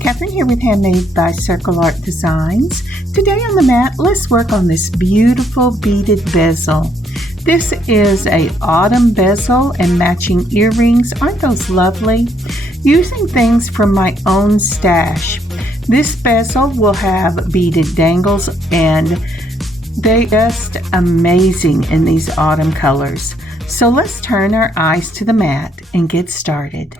Kathryn here with Handmade by circleartdesigns. Today on the mat, let's work on this beautiful beaded bezel. This is a autumn bezel and matching earrings. Aren't those lovely? Using things from my own stash. This bezel will have beaded dangles and they're just amazing in these autumn colors. So let's turn our eyes to the mat and get started.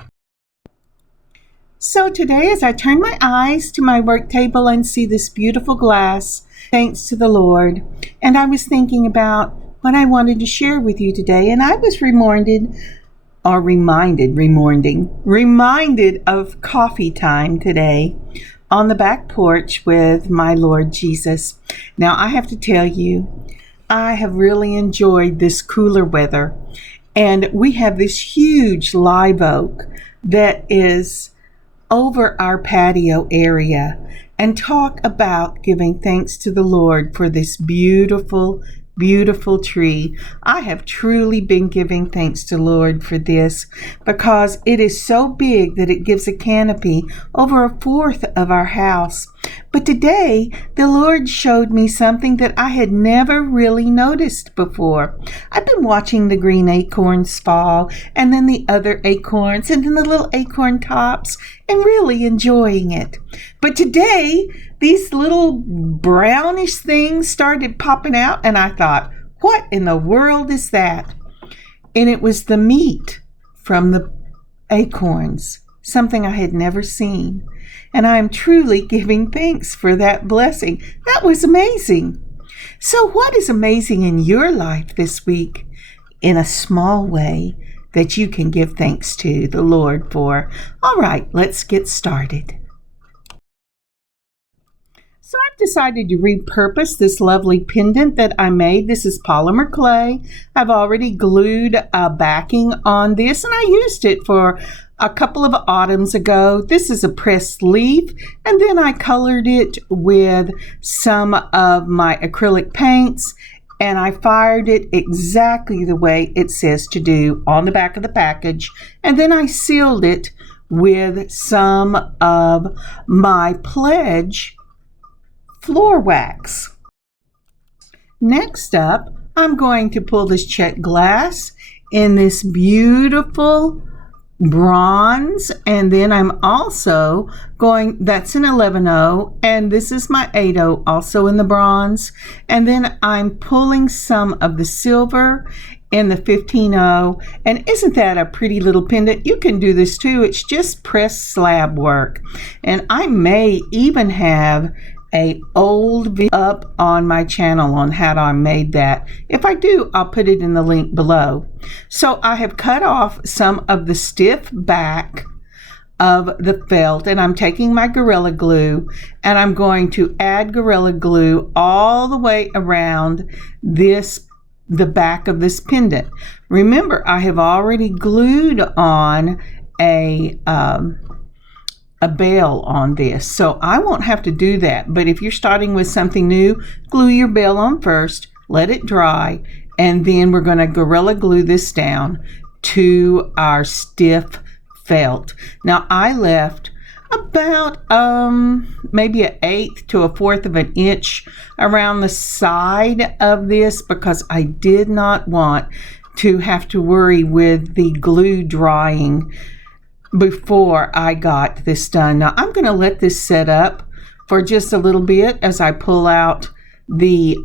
So today, as I turn my eyes to my work table and see this beautiful glass, thanks to the Lord, and I was thinking about what I wanted to share with you today, and I was reminded of coffee time today on the back porch with my Lord Jesus. Now, I have to tell you, I have really enjoyed this cooler weather, and we have this huge live oak that is over our patio area, and talk about giving thanks to the Lord for this beautiful tree. I have truly been giving thanks to the Lord for this because it is so big that it gives a canopy over a fourth of our house. But today, the Lord showed me something that I had never really noticed before. I've been watching the green acorns fall, and then the other acorns, and then the little acorn tops, and really enjoying it. But today, these little brownish things started popping out, and I thought, what in the world is that? And it was the meat from the acorns, something I had never seen. And I am truly giving thanks for that blessing. That was amazing. So what is amazing in your life this week in a small way that you can give thanks to the Lord for? All right, let's get started. So I've decided to repurpose this lovely pendant that I made. This is Polymer Clay. I've already glued a backing on this, and I used it for a couple of autumns ago. This is a pressed leaf, and then I colored it with some of my acrylic paints, and I fired it exactly the way it says to do on the back of the package, and then I sealed it with some of my Pledge floor wax. Next up, I'm going to pull this check glass in this beautiful bronze, and then I'm also going, that's an 11-0, and this is my 8-0 also in the bronze, and then I'm pulling some of the silver in the 15-0, and isn't that a pretty little pendant? You can do this too. It's just pressed slab work, and I may even have a old video up on my channel on how I made that. If I do, I'll put it in the link below. So I have cut off some of the stiff back of the felt, and I'm taking my Gorilla Glue, and I'm going to add Gorilla Glue all the way around the back of this pendant. Remember, I have already glued on a bail on this, so I won't have to do that. But if you're starting with something new, glue your bail on first, let it dry, and then we're going to Gorilla Glue this down to our stiff felt. Now I left about maybe 1/8 to 1/4 of an inch around the side of this because I did not want to have to worry with the glue drying before I got this done. Now I'm going to let this set up for just a little bit as I pull out the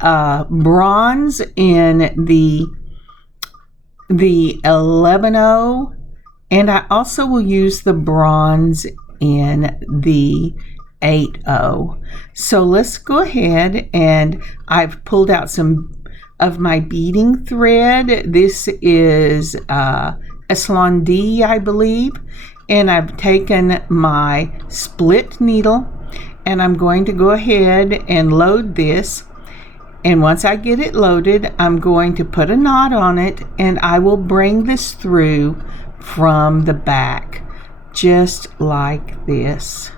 bronze in the 11-0, and I also will use the bronze in the 8-0. So let's go ahead, and I've pulled out some of my beading thread. This is Eslon D, I believe. And I've taken my split needle, and I'm going to go ahead and load this. And once I get it loaded, I'm going to put a knot on it, and I will bring this through from the back, just like this.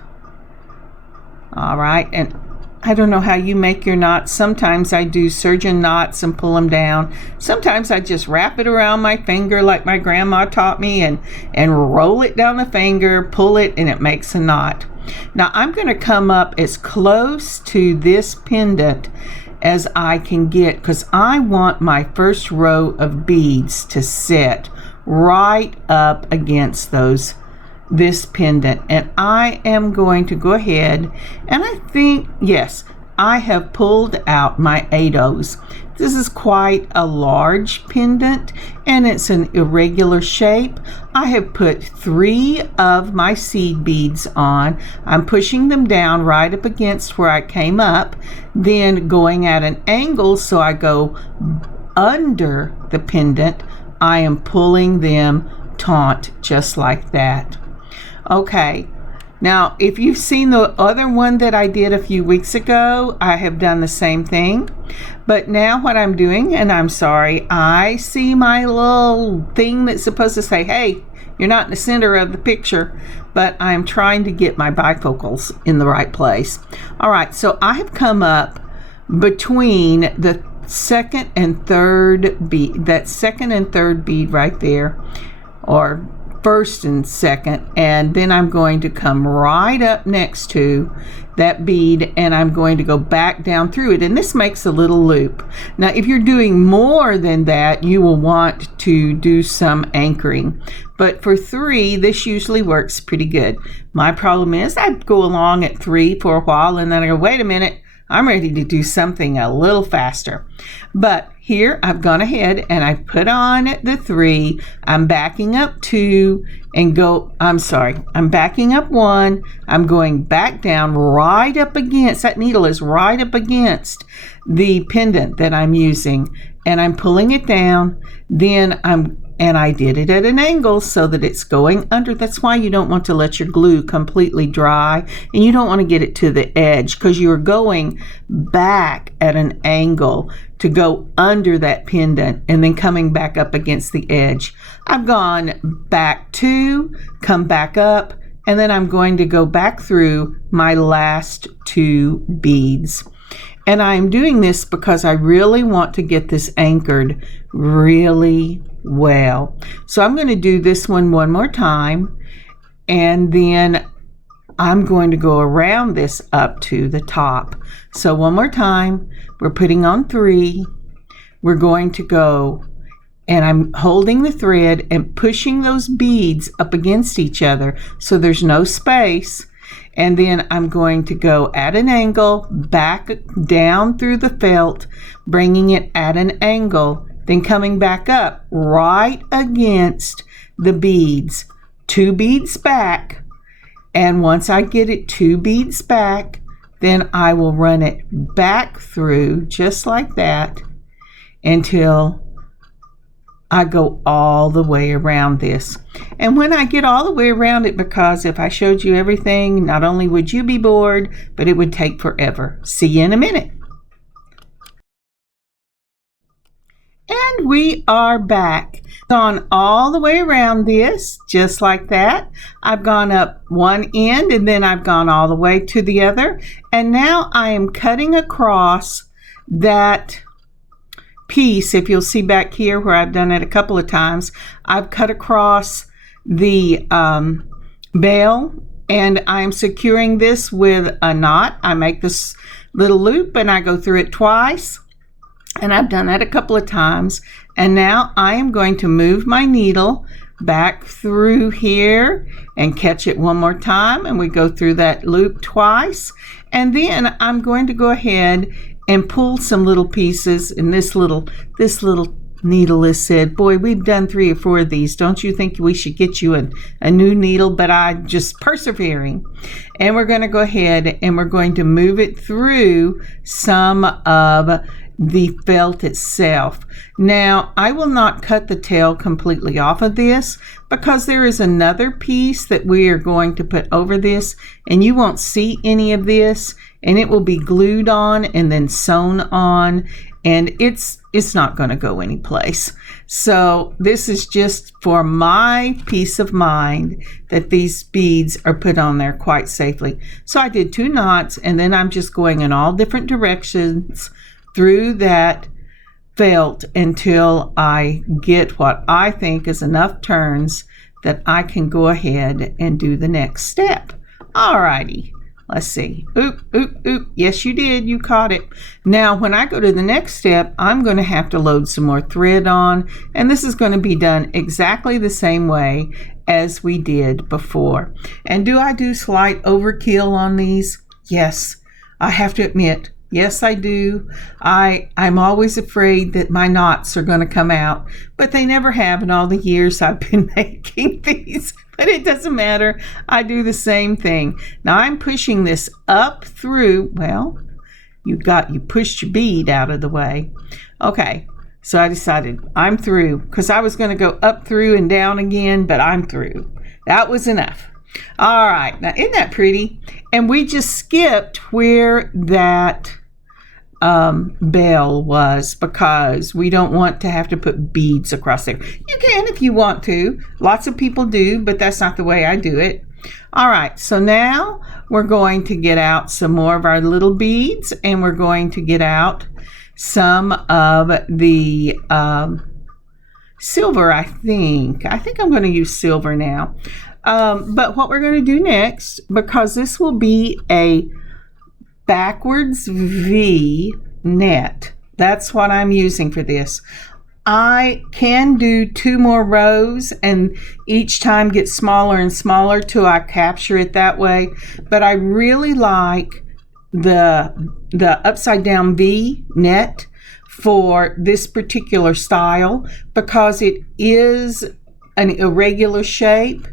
All right, and I don't know how you make your knots. Sometimes I do surgeon knots and pull them down. Sometimes I just wrap it around my finger like my grandma taught me and roll it down the finger, pull it, and it makes a knot. Now I'm going to come up as close to this pendant as I can get, because I want my first row of beads to sit right up against this pendant. And I am going to go ahead, and I think, yes, I have pulled out my 8/0s. This is quite a large pendant and it's an irregular shape. I have put 3 of my seed beads on. I'm pushing them down right up against where I came up, then going at an angle so I go under the pendant. I am pulling them taut just like that. Okay. Now, if you've seen the other one that I did a few weeks ago, I have done the same thing. But now what I'm doing, and I'm sorry, I see my little thing that's supposed to say, hey, you're not in the center of the picture, but I'm trying to get my bifocals in the right place. All right, so I have come up between the second and third bead, that second and third bead right there, or first and second, and then I'm going to come right up next to that bead and I'm going to go back down through it, and this makes a little loop. Now if you're doing more than that, you will want to do some anchoring, but for 3 this usually works pretty good. My problem is I go along at 3 for a while and then I go, wait a minute, I'm ready to do something a little faster. But here I've gone ahead and I've put on the 3. I'm backing up 2 and I'm backing up 1. I'm going back down right up against, that needle is right up against the pendant that I'm using, and I'm pulling it down. Then I did it at an angle so that it's going under. That's why you don't want to let your glue completely dry, and you don't want to get it to the edge, because you're going back at an angle to go under that pendant and then coming back up against the edge. I've gone back 2, come back up, and then I'm going to go back through my last 2 beads. And I'm doing this because I really want to get this anchored really well. So I'm going to do this one more time, and then I'm going to go around this up to the top. So one more time, we're putting on 3. We're going to go, and I'm holding the thread and pushing those beads up against each other so there's no space. And then I'm going to go at an angle, back down through the felt, bringing it at an angle, then coming back up right against the beads, 2 beads back. And once I get it 2 beads back, then I will run it back through just like that until I go all the way around this. And when I get all the way around it, because if I showed you everything, not only would you be bored, but it would take forever. See you in a minute. And we are back. Gone all the way around this, just like that. I've gone up one end and then I've gone all the way to the other. And now I am cutting across that piece. If you'll see back here where I've done it a couple of times, I've cut across the bail, and I'm securing this with a knot. I make this little loop and I go through it twice, and I've done that a couple of times. And now I am going to move my needle back through here and catch it one more time, and we go through that loop twice. And then I'm going to go ahead and pull some little pieces, and this little needle has said, boy, we've done 3 or 4 of these. Don't you think we should get you a new needle? But I'm just persevering. And we're going to go ahead and we're going to move it through some of the felt itself. Now, I will not cut the tail completely off of this because there is another piece that we are going to put over this, and you won't see any of this, and it will be glued on and then sewn on, and it's not going to go anyplace. So this is just for my peace of mind that these beads are put on there quite safely. So I did 2 knots, and then I'm just going in all different directions through that felt until I get what I think is enough turns that I can go ahead and do the next step. Alrighty. Let's see. Oop, oop, oop. Yes, you did. You caught it. Now, when I go to the next step, I'm going to have to load some more thread on, and this is going to be done exactly the same way as we did before. And do I do slight overkill on these? Yes, I have to admit. Yes, I do. I'm always afraid that my knots are going to come out, but they never have in all the years I've been making these. But it doesn't matter. I do the same thing. Now I'm pushing this up through. Well, you pushed your bead out of the way. Okay, so I decided I'm through, because I was going to go up through and down again, but I'm through. That was enough. All right, now isn't that pretty? And we just skipped where that bell was, because we don't want to have to put beads across there. You can if you want to. Lots of people do, but that's not the way I do it. All right, so now we're going to get out some more of our little beads, and we're going to get out some of the silver. I think I'm going to use silver now. But what we're going to do next, because this will be a backwards V net, that's what I'm using for this. I can do 2 more rows and each time get smaller and smaller till I capture it that way, but I really like the upside down V net for this particular style, because it is an irregular shape,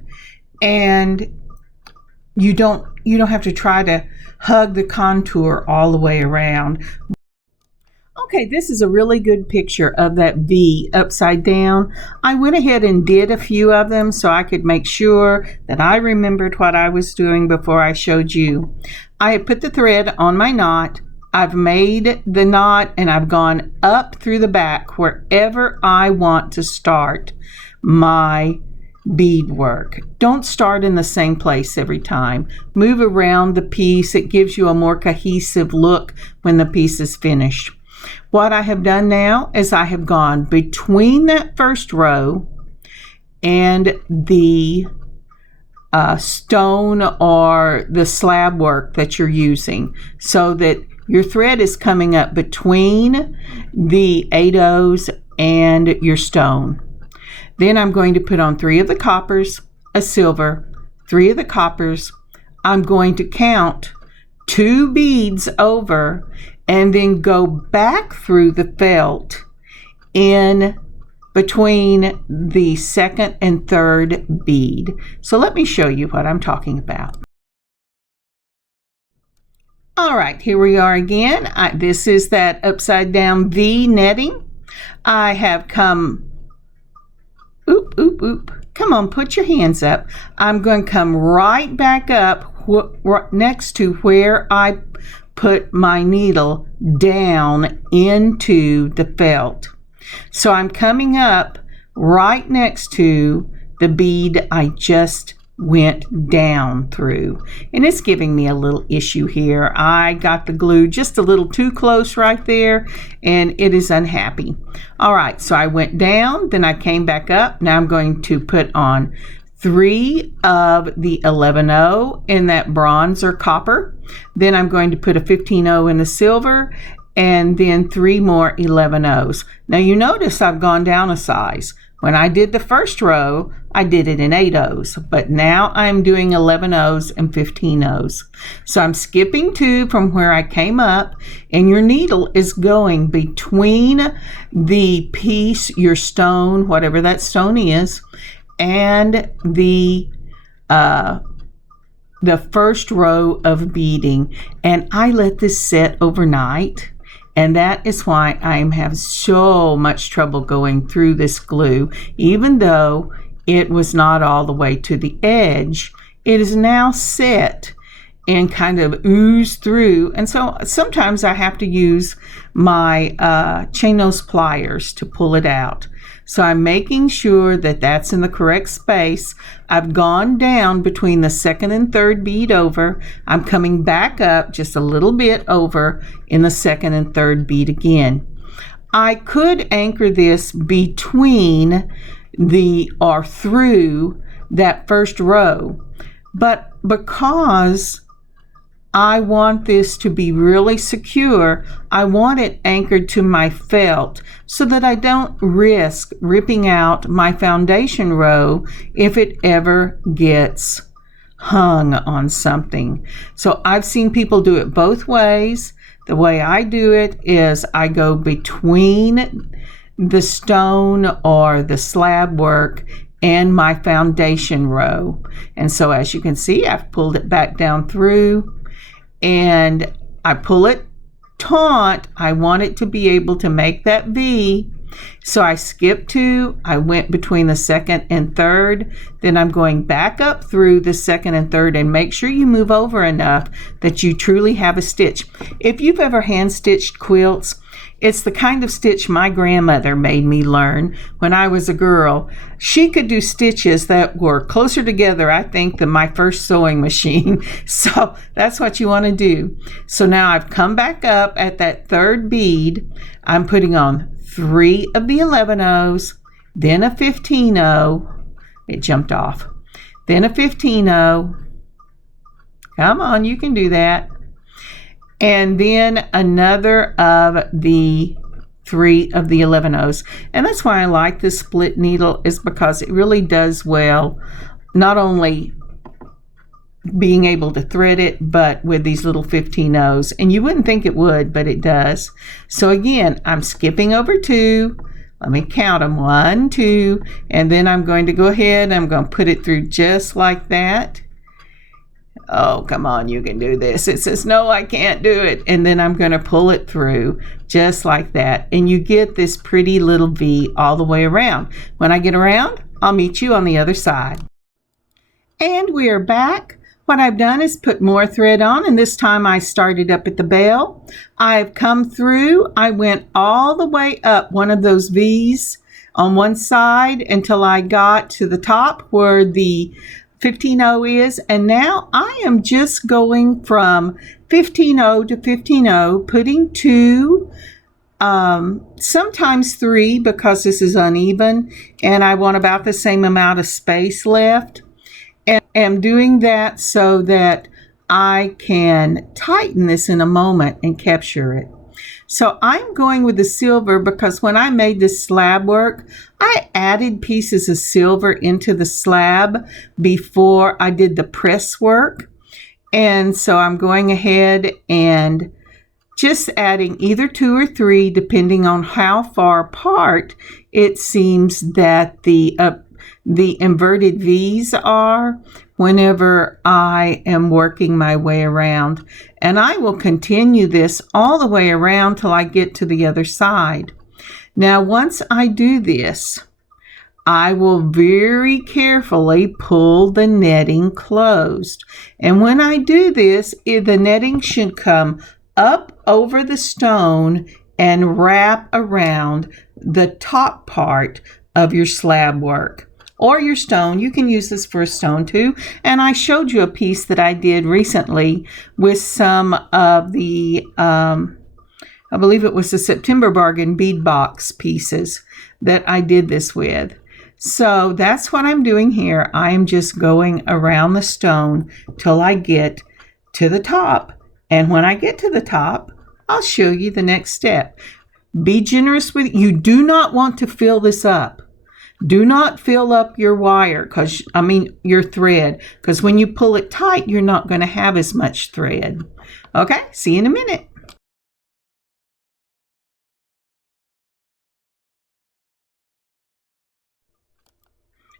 and you don't have to try to hug the contour all the way around. Okay, this is a really good picture of that V upside down. I went ahead and did a few of them so I could make sure that I remembered what I was doing before I showed you. I have put the thread on my knot. I've made the knot, and I've gone up through the back wherever I want to start my beadwork. Don't start in the same place every time. Move around the piece. It gives you a more cohesive look when the piece is finished. What I have done now is I have gone between that first row and the stone or the slab work that you're using, so that your thread is coming up between the 8/0s and your stone. Then I'm going to put on 3 of the coppers, a silver, 3 of the coppers. I'm going to count 2 beads over and then go back through the felt in between the second and third bead. So let me show you what I'm talking about. All right, here we are again. This is that upside down V netting. I have come oop, oop, oop. Come on, put your hands up. I'm going to come right back up next to where I put my needle down into the felt. So I'm coming up right next to the bead I just went down through, and it's giving me a little issue here. I got the glue just a little too close right there, and it is unhappy. All right, so I went down, then I came back up. Now I'm going to put on 3 of the 11/0 in that bronze or copper. Then I'm going to put a 15/0 in the silver, and then 3 more 11/0s. Now you notice I've gone down a size. When I did the first row, I did it in 8/0s, but now I'm doing 11/0s and 15/0s. So I'm skipping 2 from where I came up, and your needle is going between the piece, your stone, whatever that stone is, and the first row of beading. And I let this set overnight. And that is why I am having so much trouble going through this glue. Even though it was not all the way to the edge, it is now set and kind of ooze through. And so sometimes I have to use my chain nose pliers to pull it out. So I'm making sure that that's in the correct space. I've gone down between the second and third bead over. I'm coming back up just a little bit over in the second and third bead again. I could anchor this between or through that first row, but because I want this to be really secure, I want it anchored to my felt so that I don't risk ripping out my foundation row if it ever gets hung on something. So I've seen people do it both ways. The way I do it is I go between the stone or the slab work and my foundation row. And so as you can see, I've pulled it back down through, and I pull it taut. I want it to be able to make that V. So I skipped 2, I went between the second and third, then I'm going back up through the second and third, and make sure you move over enough that you truly have a stitch. If you've ever hand stitched quilts, it's the kind of stitch my grandmother made me learn when I was a girl. She could do stitches that were closer together, I think, than my first sewing machine. So that's what you want to do. So now I've come back up at that third bead. I'm putting on 3 of the 11-0s, then a 15-0. It jumped off. Then a 15-0. Come on, you can do that. And then another of the 3 of the 11-0s. And that's why I like this split needle, is because it really does well, not only being able to thread it, but with these little 15-0s. And you wouldn't think it would, but it does. So again, I'm skipping over 2. Let me count them. 1, 2, and then I'm going to go ahead and I'm going to put it through just like that. Oh, come on, you can do this. It says, no, I can't do it. And then I'm going to pull it through just like that. And you get this pretty little V all the way around. When I get around, I'll meet you on the other side. And we are back. What I've done is put more thread on, and this time I started up at the bell. I've come through. I went all the way up one of those V's on one side until I got to the top where the 15-0 is, and now I am just going from 15-0 to 15-0, putting 2, sometimes 3 because this is uneven and I want about the same amount of space left, and I'm doing that so that I can tighten this in a moment and capture it. So I'm going with the silver because when I made this slab work, I added pieces of silver into the slab before I did the press work. And so I'm going ahead and just adding either 2 or 3, depending on how far apart it seems that the inverted V's are whenever I am working my way around. And I will continue this all the way around till I get to the other side. Now, once I do this, I will very carefully pull the netting closed. And when I do this, the netting should come up over the stone and wrap around the top part of your slab work. Or your stone. You can use this for a stone too. And I showed you a piece that I did recently with some of the, I believe it was the September Bargain bead box pieces that I did this with. So that's what I'm doing here. I am just going around the stone till I get to the top. And when I get to the top, I'll show you the next step. Be generous with it. You do not want to fill this up. Do not fill up your wire, your thread, because when you pull it tight, you're not going to have as much thread. Okay, see you in a minute.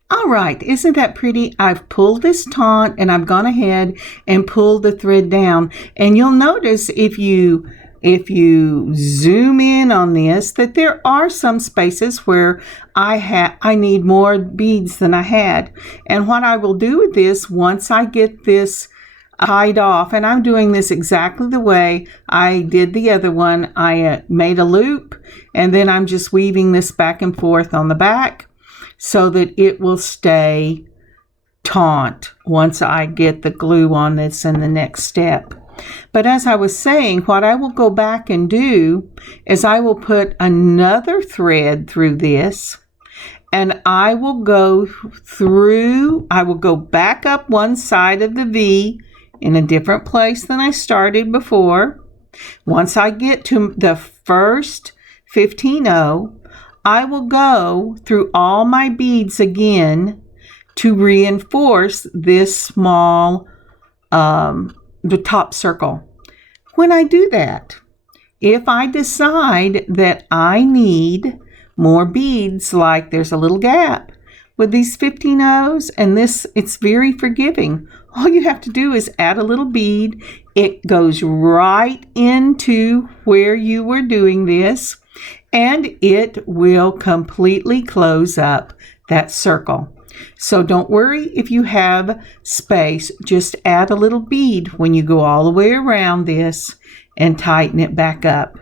All right, isn't that pretty? I've pulled this taunt and I've gone ahead and pulled the thread down. And you'll notice if you zoom in on this, that there are some spaces where I need more beads than I had. And what I will do with this, once I get this tied off, and I'm doing this exactly the way I did the other one. I made a loop, and then I'm just weaving this back and forth on the back so that it will stay taut once I get the glue on this in the next step. But as I was saying, what I will go back and do is I will put another thread through this, and I will go back up one side of the V in a different place than I started before. Once I get to the first 15-0, I will go through all my beads again to reinforce this small, the top circle. When I do that, if I decide that I need more beads, like there's a little gap with these 15-0s, and this, it's very forgiving. All you have to do is add a little bead. It goes right into where you were doing this, and it will completely close up that circle. So don't worry if you have space. Just add a little bead when you go all the way around this and tighten it back up.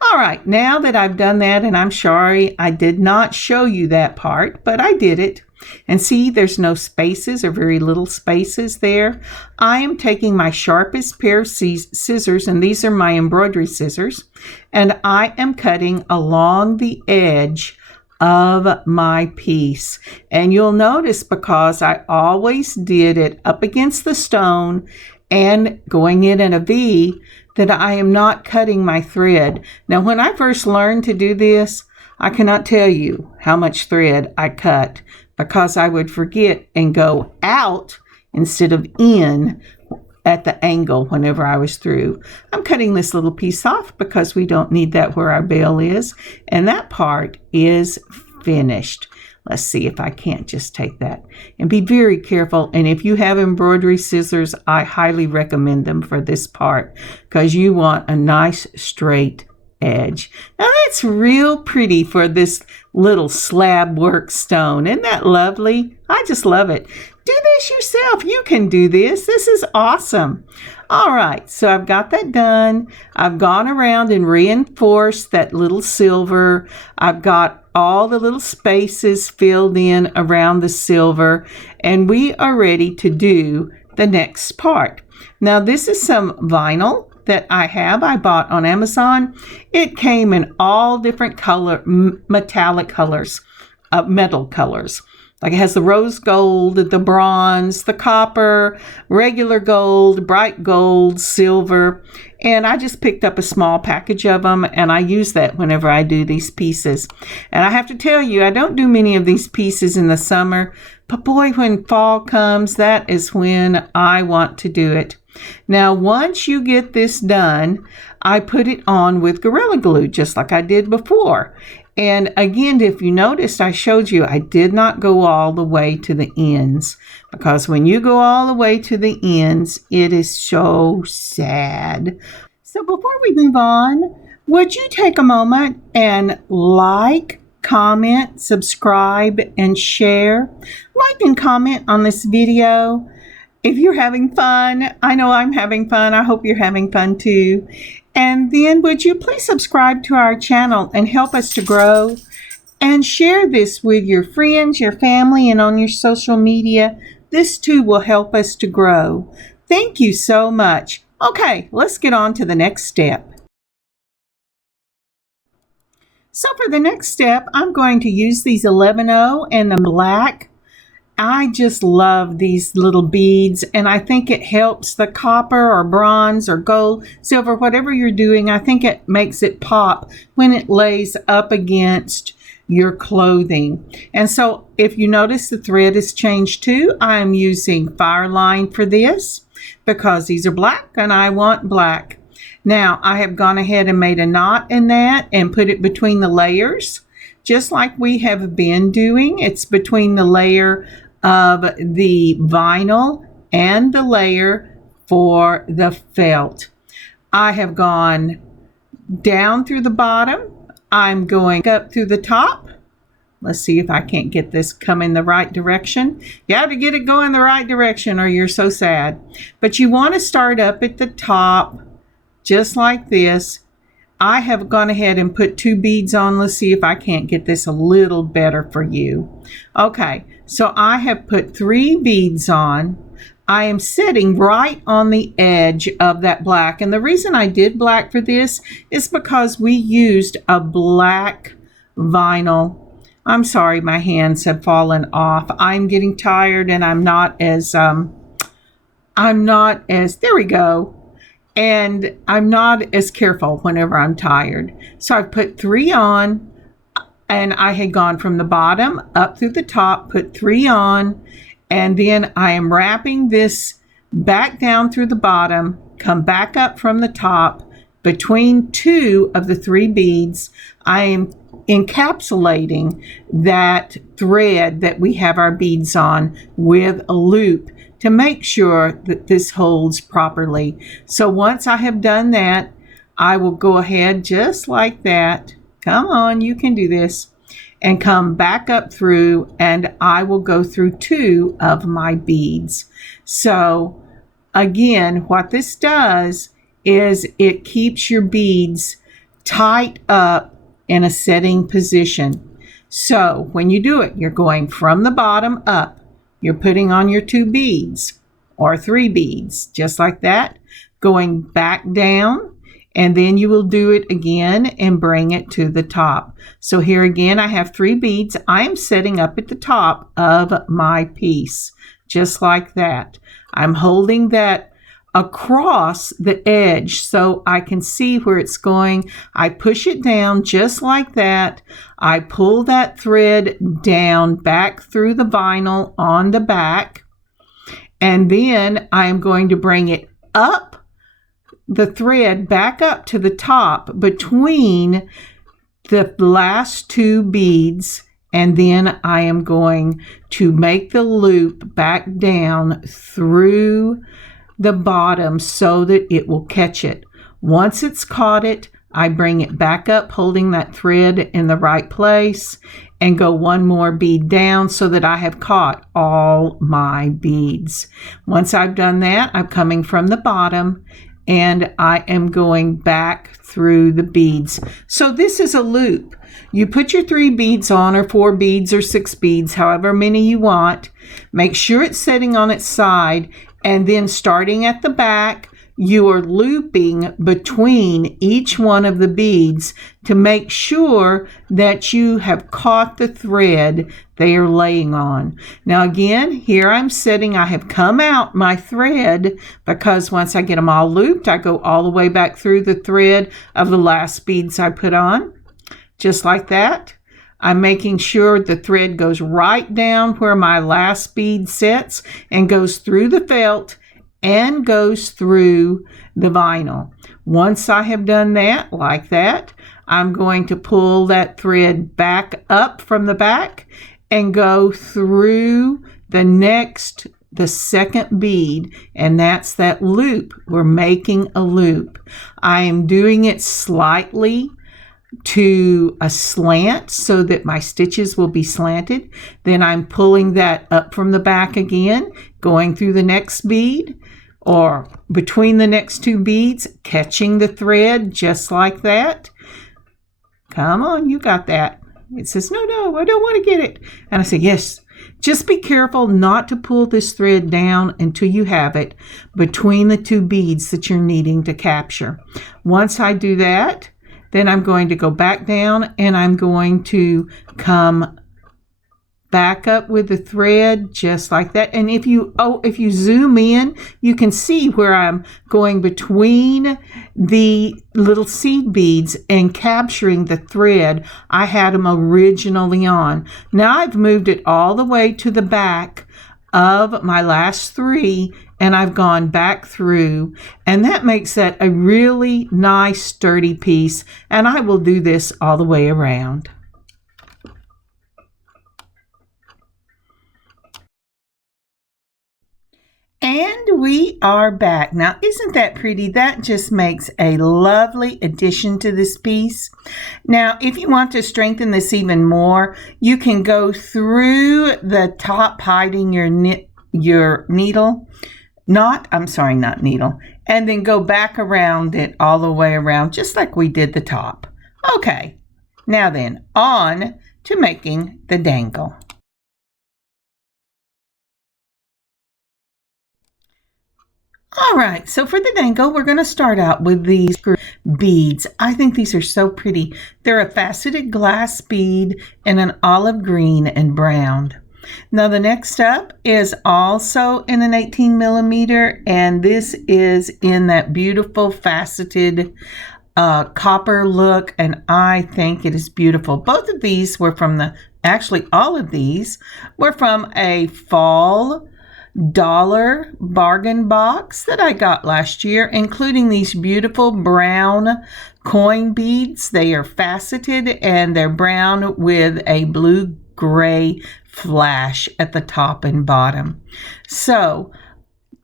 All right, now that I've done that, and I'm sorry I did not show you that part, but I did it. And see, there's no spaces or very little spaces there. I am taking my sharpest pair of scissors, and these are my embroidery scissors, and I am cutting along the edge of my piece. And you'll notice, because I always did it up against the stone and going in a V, that I am not cutting my thread. Now, when I first learned to do this, I cannot tell you how much thread I cut, because I would forget and go out instead of in at the angle whenever I was through. I'm cutting this little piece off because we don't need that where our bell is, and that part is finished. Let's see if I can't just take that. And be very careful. And if you have embroidery scissors, I highly recommend them for this part, because you want a nice straight edge. Now that's real pretty for this little slab work stone. Isn't that lovely? I just love it. Do this yourself. You can do this. This is awesome. All right, so I've got that done. I've gone around and reinforced that little silver. I've got all the little spaces filled in around the silver, and we are ready to do the next part. Now, this is some vinyl that I bought on Amazon. It came in all different metallic colors, metal colors. Like, it has the rose gold, the bronze, the copper, regular gold, bright gold, silver. And I just picked up a small package of them, and I use that whenever I do these pieces. And I have to tell you, I don't do many of these pieces in the summer, but boy, when fall comes, that is when I want to do it. Now, once you get this done, I put it on with Gorilla Glue, just like I did before. And again, if you noticed, I showed you I did not go all the way to the ends, because when you go all the way to the ends, it is so sad. So before we move on, would you take a moment and like, comment, subscribe, and share? Like and comment on this video. If you're having fun, I know I'm having fun. I hope you're having fun too. And then would you please subscribe to our channel and help us to grow? And share this with your friends, your family, and on your social media. This too will help us to grow. Thank you so much. Okay, let's get on to the next step. So for the next step, I'm going to use these 11-0 and the black. I just love these little beads, and I think it helps the copper or bronze or gold, silver, whatever you're doing. I think it makes it pop when it lays up against your clothing. And so if you notice, the thread has changed too. I'm using Fireline for this because these are black and I want black. Now I have gone ahead and made a knot in that and put it between the layers, just like we have been doing. It's between the layer of the vinyl and the layer for the felt. I have gone down through the bottom. I'm going up through the top Let's see if I can't get this coming the right direction. You have to get it going the right direction or you're so sad. But you want to start up at the top, just like this. I have gone ahead and put 2 beads on. Let's see if I can't get this a little better for you. Okay, so I have put 3 beads on. I am sitting right on the edge of that black. And the reason I did black for this is because we used a black vinyl. I'm sorry, my hands have fallen off. I'm getting tired and I'm not as, there we go. And I'm not as careful whenever I'm tired. So I've put 3 on, and I had gone from the bottom up through the top, put 3 on, and then I am wrapping this back down through the bottom, come back up from the top. Between 2 of the 3 beads, I am encapsulating that thread that we have our beads on with a loop to make sure that this holds properly. So once I have done that, I will go ahead just like that. Come on, you can do this. And come back up through, and I will go through 2 of my beads. So again, what this does is it keeps your beads tight up in a setting position. So when you do it, you're going from the bottom up. You're putting on your 2 beads or 3 beads, just like that, going back down, and then you will do it again and bring it to the top. So here again, I have 3 beads. I am setting up at the top of my piece, just like that. I'm holding that across the edge so I can see where it's going. I push it down just like that. I pull that thread down back through the vinyl on the back, and then I am going to bring it up, the thread back up to the top between the last 2 beads, and then I am going to make the loop back down through the bottom so that it will catch it. Once it's caught it, I bring it back up, holding that thread in the right place, and go 1 more bead down so that I have caught all my beads. Once I've done that, I'm coming from the bottom and I am going back through the beads. So this is a loop. You put your 3 beads on, or 4 beads or 6 beads, however many you want. Make sure it's sitting on its side, and then starting at the back, you are looping between each one of the beads to make sure that you have caught the thread they are laying on. Now again, here I'm sitting, I have come out my thread, because once I get them all looped, I go all the way back through the thread of the last beads I put on, just like that. I'm making sure the thread goes right down where my last bead sits and goes through the felt and goes through the vinyl. Once I have done that, like that, I'm going to pull that thread back up from the back and go through the second bead, and that's that loop. We're making a loop. I am doing it slightly to a slant so that my stitches will be slanted. Then I'm pulling that up from the back again, going through the next bead or between the next 2 beads, catching the thread just like that. Come on, you got that. It says, no, I don't want to get it. And I say, yes, just be careful not to pull this thread down until you have it between the 2 beads that you're needing to capture. Once I do that, then I'm going to go back down and I'm going to come back up with the thread just like that. And if you zoom in, you can see where I'm going between the little seed beads and capturing the thread I had them originally on. Now I've moved it all the way to the back of my last 3, and I've gone back through, and that makes that a really nice sturdy piece, and I will do this all the way around. And we are back. Now, isn't that pretty? That just makes a lovely addition to this piece. Now, if you want to strengthen this even more, you can go through the top, hiding your needle. Not needle. And then go back around it all the way around, just like we did the top. Okay, now then, on to making the dangle. All right, so for the dangle, we're going to start out with these beads. I think these are so pretty. They're a faceted glass bead in an olive green and brown. Now the next up is also in an 18 millimeter, and this is in that beautiful faceted copper look, and I think it is beautiful. Both of these were from all of these were from a fall dollar bargain box that I got last year, including these beautiful brown coin beads. They are faceted and they're brown with a blue-gray flash at the top and bottom. So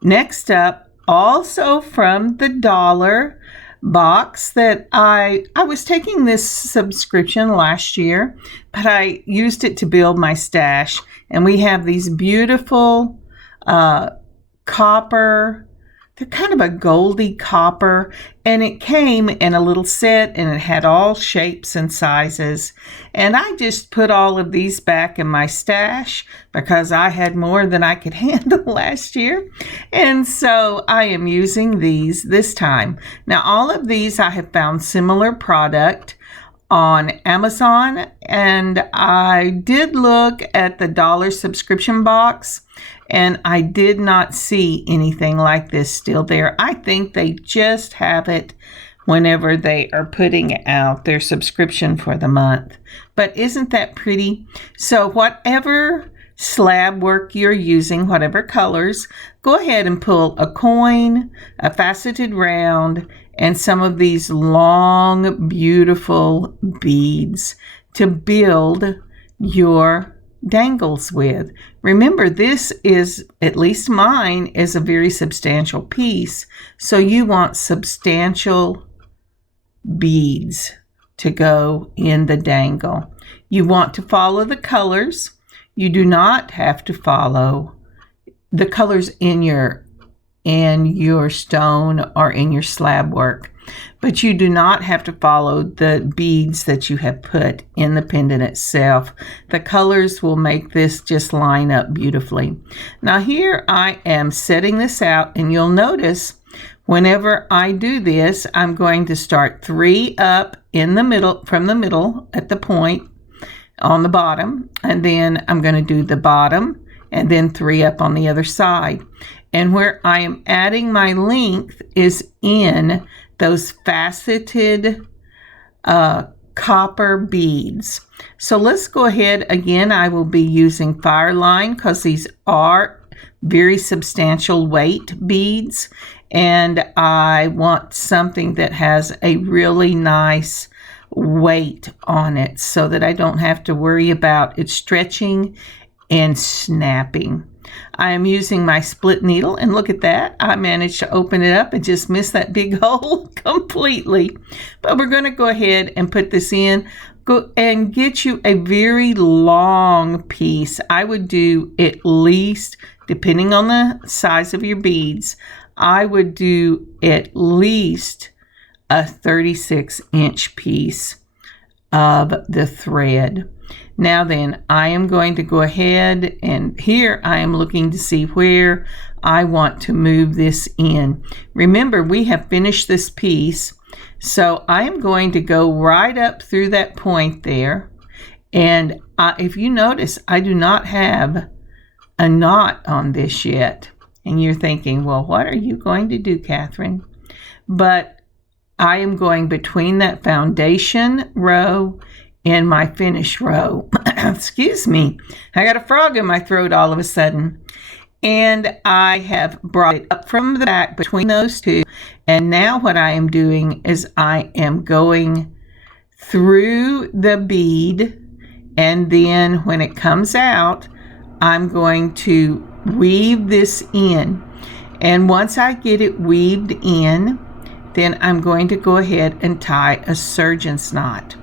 next up, also from the dollar box that I was taking this subscription last year, but I used it to build my stash, and we have these beautiful copper. They're kind of a goldy copper, and it came in a little set, and it had all shapes and sizes. And I just put all of these back in my stash because I had more than I could handle last year. And so I am using these this time. Now, all of these I have found similar product on Amazon, and I did look at the dollar subscription box, and I did not see anything like this still there. I think they just have it whenever they are putting out their subscription for the month. But isn't that pretty? So whatever slab work you're using, whatever colors, go ahead and pull a coin, a faceted round, and some of these long, beautiful beads to build your dangles with. Remember, this is, at least mine, is a very substantial piece, so you want substantial beads to go in the dangle. You want to follow the colors. You do not have to follow the colors in your stone or in your slab work, but you do not have to follow the beads that you have put in the pendant itself. The colors will make this just line up beautifully. Now here I am setting this out, and you'll notice whenever I do this, I'm going to start 3 up in the middle, from the middle at the point on the bottom, and then I'm going to do the bottom and then 3 up on the other side. And where I am adding my length is in those faceted copper beads. So let's go ahead. Again, I will be using Fireline because these are very substantial weight beads, and I want something that has a really nice weight on it so that I don't have to worry about it stretching and snapping. I am using my split needle, and look at that. I managed to open it up and just miss that big hole completely. But we're going to go ahead and put this in. Go and get you a very long piece. I would do at least, depending on the size of your beads, I would do at least a 36-inch piece of the thread. Now then, I am going to go ahead, and here I am looking to see where I want to move this in. Remember, we have finished this piece, so I am going to go right up through that point there. And if you notice, I do not have a knot on this yet. And you're thinking, well, what are you going to do, Kathryn? But I am going between that foundation row and my finish row. Excuse me, I got a frog in my throat all of a sudden. And I have brought it up from the back between those two. And now what I am doing is I am going through the bead, and then when it comes out, I'm going to weave this in. And once I get it weaved in, then I'm going to go ahead and tie a surgeon's knot.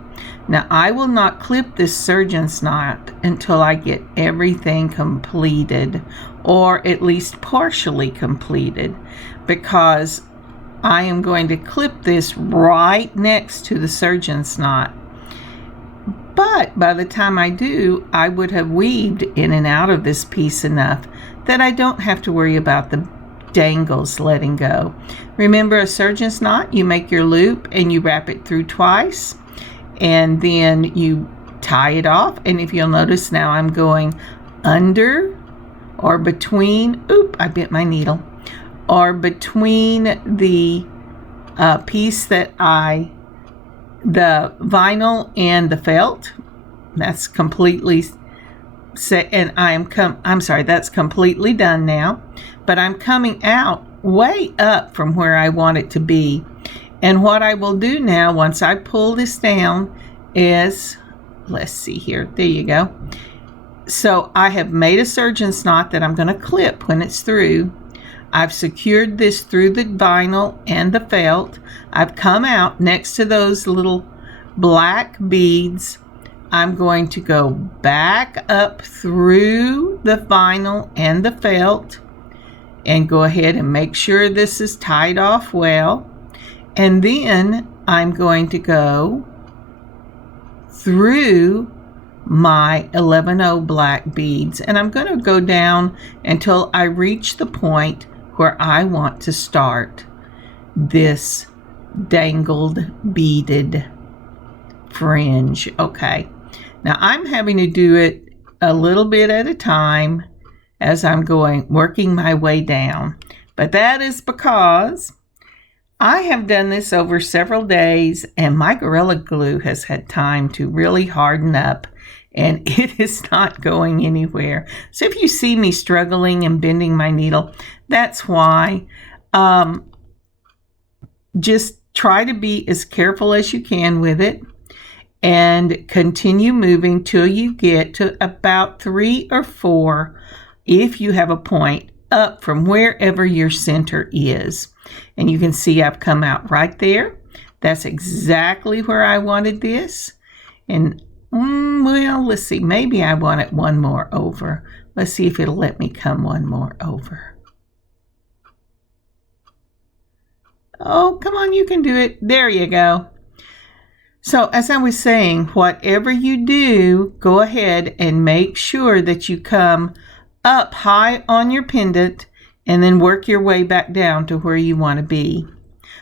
Now I will not clip this surgeon's knot until I get everything completed, or at least partially completed, because I am going to clip this right next to the surgeon's knot. But by the time I do, I would have weaved in and out of this piece enough that I don't have to worry about the dangles letting go. Remember, a surgeon's knot, you make your loop and you wrap it through twice, and then you tie it off. And if you'll notice now, I'm going under or between, I bent my needle, or between the piece that the vinyl and the felt. That's completely set, and that's completely done now. But I'm coming out way up from where I want it to be. And what I will do now, once I pull this down, is, let's see here, there you go. So I have made a surgeon's knot that I'm going to clip when it's through. I've secured this through the vinyl and the felt. I've come out next to those little black beads. I'm going to go back up through the vinyl and the felt and go ahead and make sure this is tied off well. And then I'm going to go through my 11-0 black beads, and I'm going to go down until I reach the point where I want to start this dangled beaded fringe. Okay, now I'm having to do it a little bit at a time as I'm working my way down, but that is because I have done this over several days, and my Gorilla Glue has had time to really harden up, and it is not going anywhere. So if you see me struggling and bending my needle, that's why. Just try to be as careful as you can with it, and continue moving till you get to about 3 or 4, if you have a point, up from wherever your center is. And you can see I've come out right there. That's exactly where I wanted this. And well, let's see, maybe I want it one more over. Let's see if it'll let me come one more over. Oh, come on, you can do it. There you go. So as I was saying, whatever you do, go ahead and make sure that you come up high on your pendant and then work your way back down to where you want to be.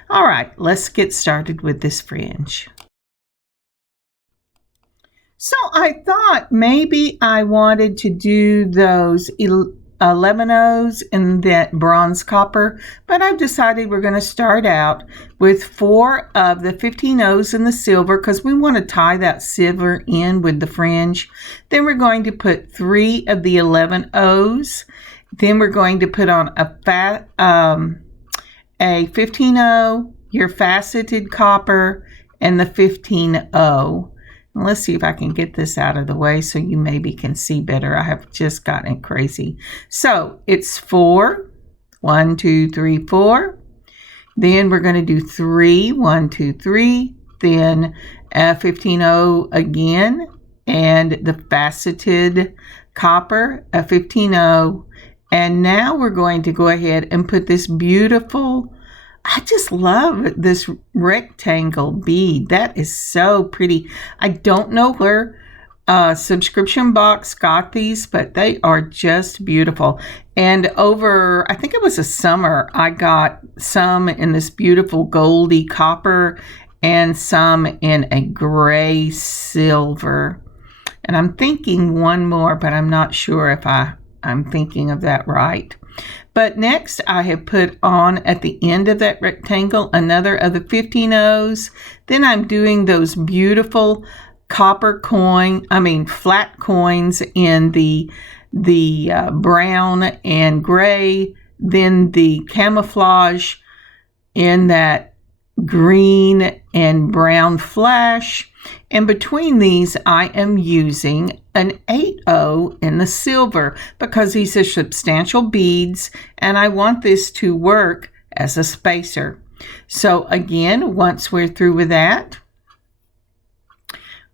All right, let's get started with this fringe. So I thought maybe I wanted to do those 11-0s in that bronze copper, but I've decided we're going to start out with 4 of the 15-0s in the silver, because we want to tie that silver in with the fringe. Then we're going to put 3 of the 11-0s. Then we're going to put on a 15-0, your faceted copper, and the 15-0. Let's see if I can get this out of the way so you maybe can see better. I have just gotten crazy. So it's 4, 1, 2, 3, 4. Then we're going to do 3, 1, 2, 3. Then a 15-0 again, and the faceted copper, a 15-0. And now we're going to go ahead and put this beautiful, I just love this rectangle bead. That is so pretty. I don't know where subscription box got these, but they are just beautiful. And over, I think it was a summer, I got some in this beautiful goldy copper and some in a gray silver. And I'm thinking one more, but I'm not sure if I'm thinking of that right. But next I have put on at the end of that rectangle another of the 15-0s. Then I'm doing those beautiful flat coins in the brown and gray. Then the camouflage in that green and brown flash. And between these, I am using an 8/0 in the silver because these are substantial beads and I want this to work as a spacer. So again, once we're through with that,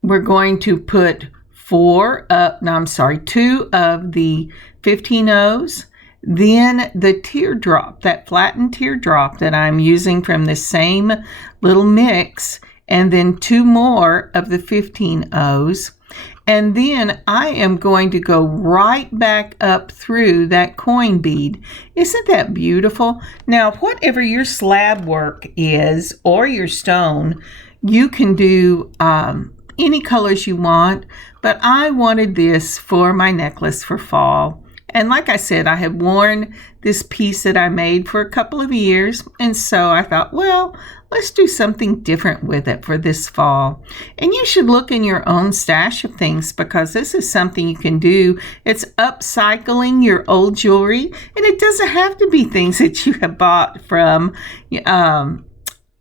we're going to put two of the 15/0s, then the teardrop, that flattened teardrop that I'm using from the same little mix, and then 2 more of the 15/0s. And then I am going to go right back up through that coin bead. Isn't that beautiful? Now, whatever your slab work is or your stone, you can do any colors you want, but I wanted this for my necklace for fall. And like I said, I have worn this piece that I made for a couple of years, and so I thought, well, let's do something different with it for this fall. And you should look in your own stash of things because this is something you can do. It's upcycling your old jewelry, and it doesn't have to be things that you have bought from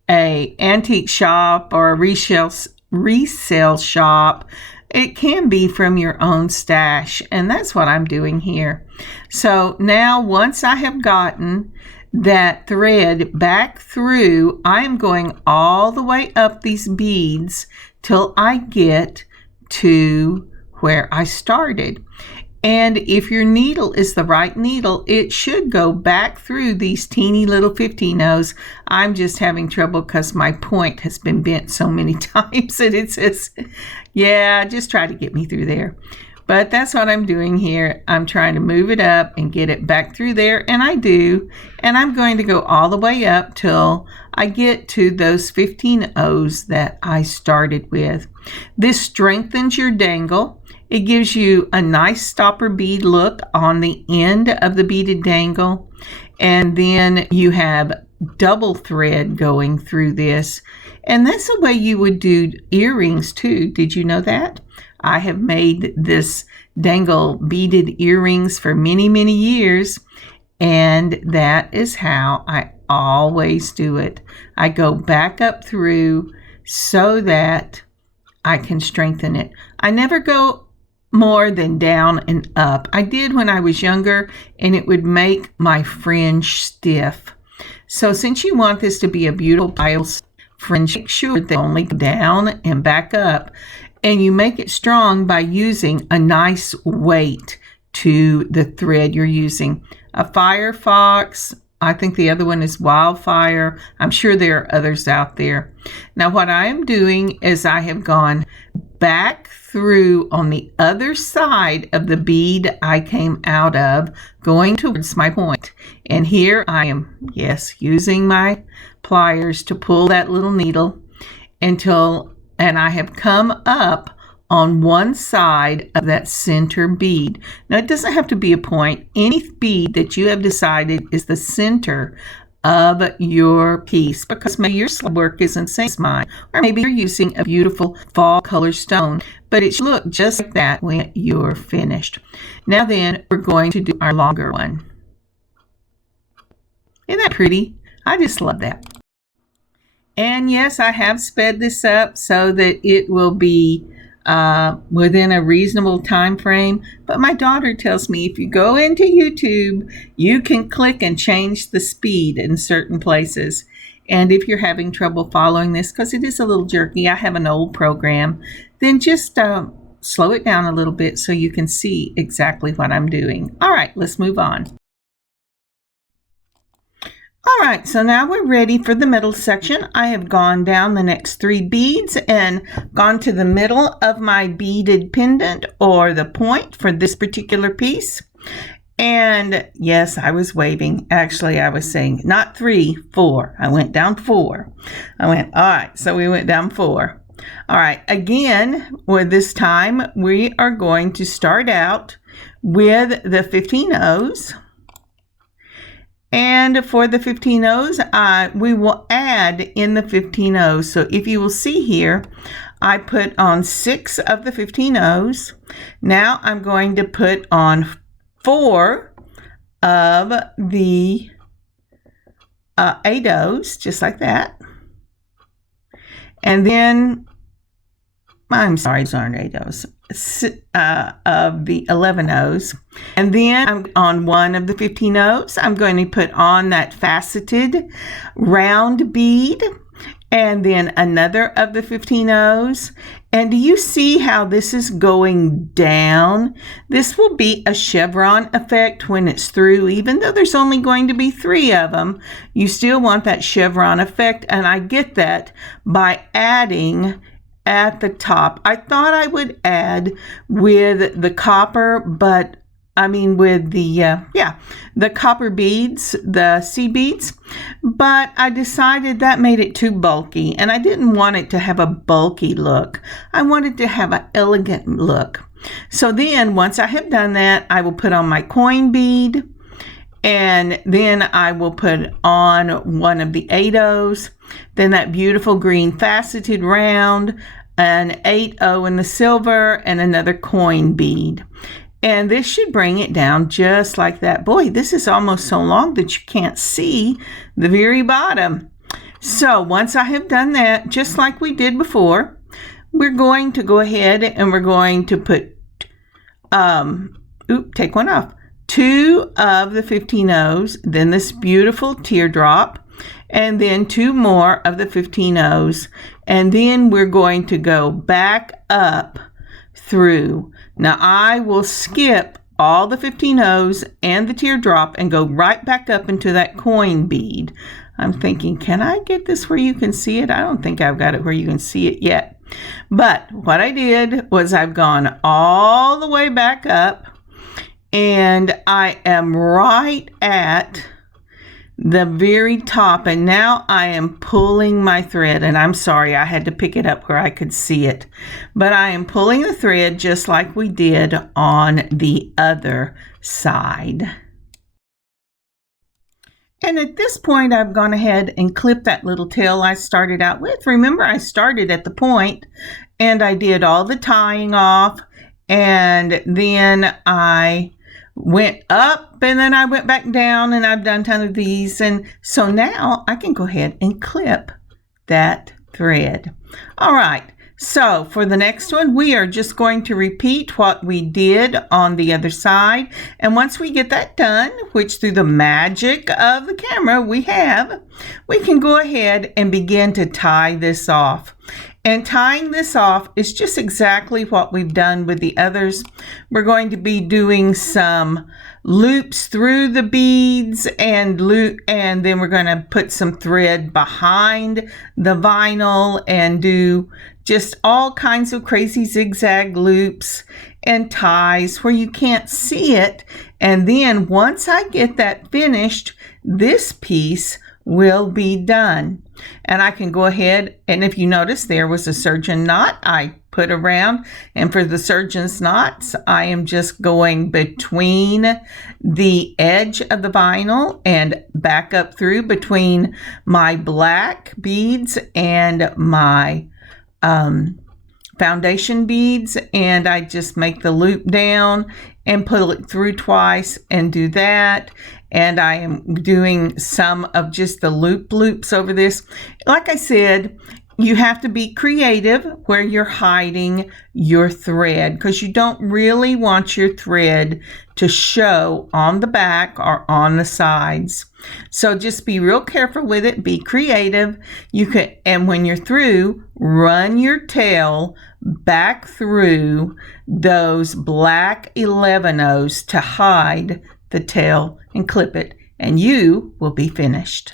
a antique shop or a resale shop. It can be from your own stash, and that's what I'm doing here. So now once I have gotten that thread back through, I am going all the way up these beads till I get to where I started. And if your needle is the right needle, it should go back through these teeny little 15/0s. I'm just having trouble because my point has been bent so many times that it says, yeah, just try to get me through there. But that's what I'm doing here. I'm trying to move it up and get it back through there, and I do. And I'm going to go all the way up till I get to those 15/0s that I started with. This strengthens your dangle. It gives you a nice stopper bead look on the end of the beaded dangle. And then you have double thread going through this. And that's the way you would do earrings too. Did you know that? I have made this dangle beaded earrings for many, many years. And that is how I always do it. I go back up through so that I can strengthen it. I never go more than down and up. I did when I was younger, and it would make my fringe stiff. So since you want this to be a beautiful fringe, make sure that only down and back up, and you make it strong by using a nice weight to the thread you're using. A Firefox, I think the other one is Wildfire. I'm sure there are others out there. Now what I am doing is I have gone back through on the other side of the bead I came out of, going towards my point. And here I am, yes, using my pliers to pull that little needle and I have come up on one side of that center bead. Now it doesn't have to be a point. Any bead that you have decided is the center of your piece, because maybe your slab work isn't the same as mine, or maybe you're using a beautiful fall color stone, but it should look just like that when you're finished. Now then, we're going to do our longer one. Isn't that pretty? I just love that. And yes, I have sped this up so that it will be within a reasonable time frame. But my daughter tells me if you go into YouTube, you can click and change the speed in certain places. And if you're having trouble following this, because it is a little jerky, I have an old program, then just slow it down a little bit so you can see exactly what I'm doing. All right, let's move on. All right, so now we're ready for the middle section. I have gone down the next 3 beads and gone to the middle of my beaded pendant, or the point for this particular piece. And yes, I was waving. Actually, I was saying not 3, 4. I went down 4. All right, so we went down 4. All right, again, with this time, we are going to start out with the 15/0s. And for the 15/0s, we will add in the 15/0s. So if you will see here, I put on 6 of the 15/0s. Now I'm going to put on 4 of the 8/0s, just like that. And then, I'm sorry, those aren't 8 O's, of the 11 O's. And then I'm on one of the 15 O's, I'm going to put on that faceted round bead, and then another of the 15 O's. And do you see how this is going down? This will be a chevron effect when it's through. Even though there's only going to be 3 of them, you still want that chevron effect, and I get that by adding at the top. I thought I would add with the copper, but I mean with the copper beads, the seed beads, but I decided that made it too bulky, and I didn't want it to have a bulky look. I wanted to have an elegant look. So then once I have done that, I will put on my coin bead, and then I will put on one of the 8 O's, then that beautiful green faceted round, an 8 O in the silver, and another coin bead. And this should bring it down just like that. Boy, this is almost so long that you can't see the very bottom. So once I have done that, just like we did before, we're going to go ahead and we're going to put, take one off, 2 of the 15 O's, then this beautiful teardrop, and then 2 more of the 15 O's, and then we're going to go back up through. Now I will skip all the 15 O's and the teardrop and go right back up into that coin bead. I'm thinking, can I get this where you can see it? I don't think I've got it where you can see it yet. But what I did was I've gone all the way back up, and I am right at the very top, and now I am pulling my thread, and I'm sorry I had to pick it up where I could see it, but I am pulling the thread just like we did on the other side. And at this point I've gone ahead and clipped that little tail I started out with. Remember, I started at the point and I did all the tying off, and then I went up, and then I went back down, and I've done a ton of these, and so now I can go ahead and clip that thread. All right, so for the next one, we are just going to repeat what we did on the other side, and once we get that done, which through the magic of the camera we can go ahead and begin to tie this off. And tying this off is just exactly what we've done with the others. We're going to be doing some loops through the beads and then we're going to put some thread behind the vinyl and do just all kinds of crazy zigzag loops and ties where you can't see it. And then once I get that finished, this piece will be done. And I can go ahead, and if you notice there was a surgeon knot I put around, and for the surgeon's knots I am just going between the edge of the vinyl and back up through between my black beads and my foundation beads, and I just make the loop down and pull it through twice and do that. And I am doing some of just the loops over this. Like I said, you have to be creative where you're hiding your thread, because you don't really want your thread to show on the back or on the sides. So just be real careful with it, be creative. And when you're through, run your tail back through those black 11 O's to hide the tail and clip it, and you will be finished.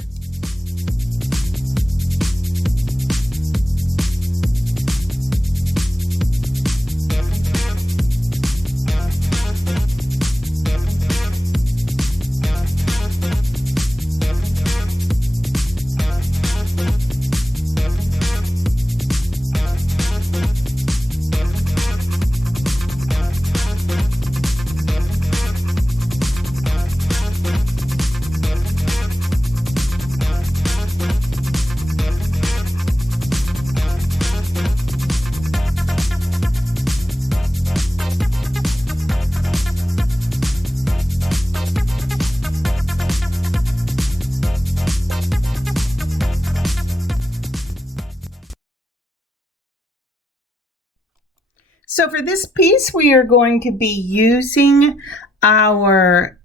So for this piece, we are going to be using our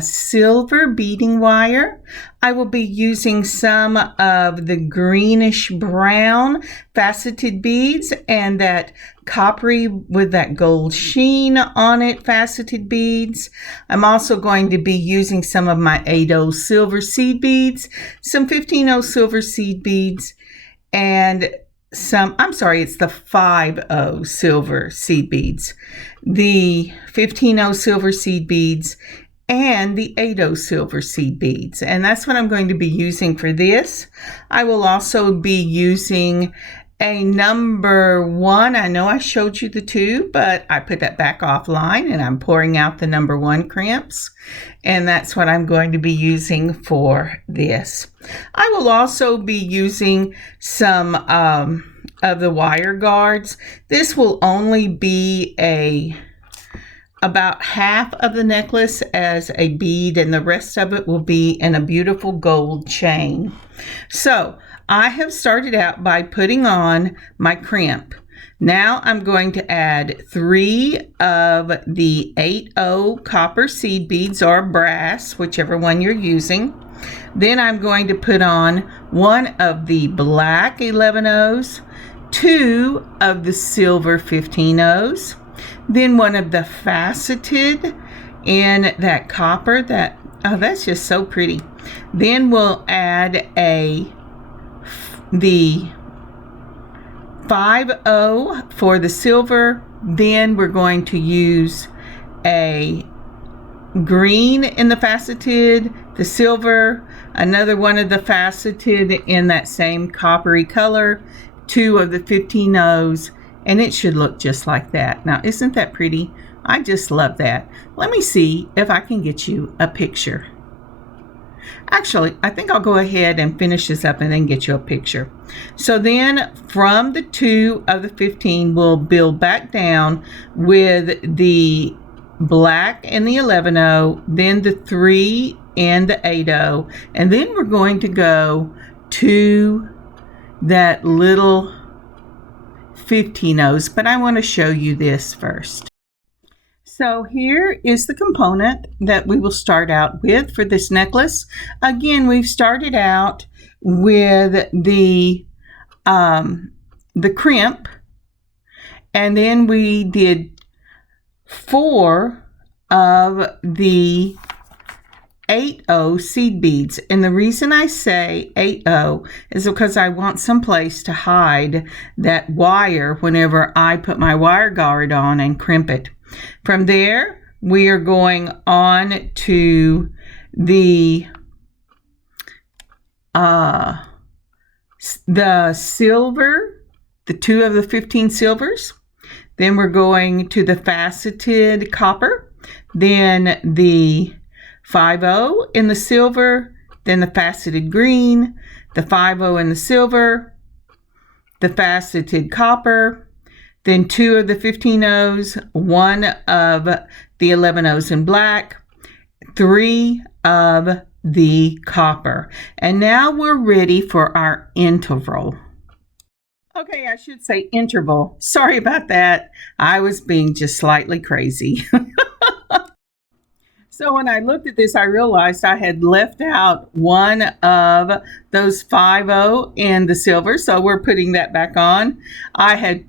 silver beading wire. I will be using some of the greenish brown faceted beads and that coppery with that gold sheen on it faceted beads. I'm also going to be using some of my 8/0 silver seed beads, some 15/0 silver seed beads, and it's the 5/0 silver seed beads, the 15/0 silver seed beads, and the 8/0 silver seed beads. And that's what I'm going to be using for this. I will also be using a number 1. I know I showed you the 2, but I put that back offline and I'm pouring out the number 1 crimps. And that's what I'm going to be using for this. I will also be using some of the wire guards. This will only be about half of the necklace as a bead, and the rest of it will be in a beautiful gold chain. So I have started out by putting on my crimp. Now I'm going to add 3 of the 8/0 copper seed beads or brass, whichever one you're using. Then I'm going to put on 1 of the black 11/0s, 2 of the silver 15/0s, then 1 of the faceted in that copper. That's just so pretty. Then we'll add the 5/0 for the silver. Then we're going to use a green in the faceted, the silver, another 1 of the faceted in that same coppery color, 2 of the 15/0s, and it should look just like that. Now, isn't that pretty? I just love that. Let me see if I can get you a picture. Actually, I think I'll go ahead and finish this up and then get you a picture. So then from the 2 of the 15, we'll build back down with the black and the 11/0, then the 3 and the 8/0, and then we're going to go to that little 15/0s, but I want to show you this first. So here is the component that we will start out with for this necklace. Again, we've started out with the crimp, and then we did 4 of the 8/0 seed beads. And the reason I say 8/0 is because I want some place to hide that wire whenever I put my wire guard on and crimp it. From there, we are going on to the silver, the 2 of the 15 silvers. Then we're going to the faceted copper, then the 5/0 in the silver, then the faceted green, the 5/0 in the silver, the faceted copper, then 2 of the 15/0s, 1 of the 11/0s in black, 3 of the copper. And now we're ready for our interval. Okay, I should say interval. Sorry about that. I was being just slightly crazy. So when I looked at this, I realized I had left out 1 of those 5/0 in the silver. So we're putting that back on. I had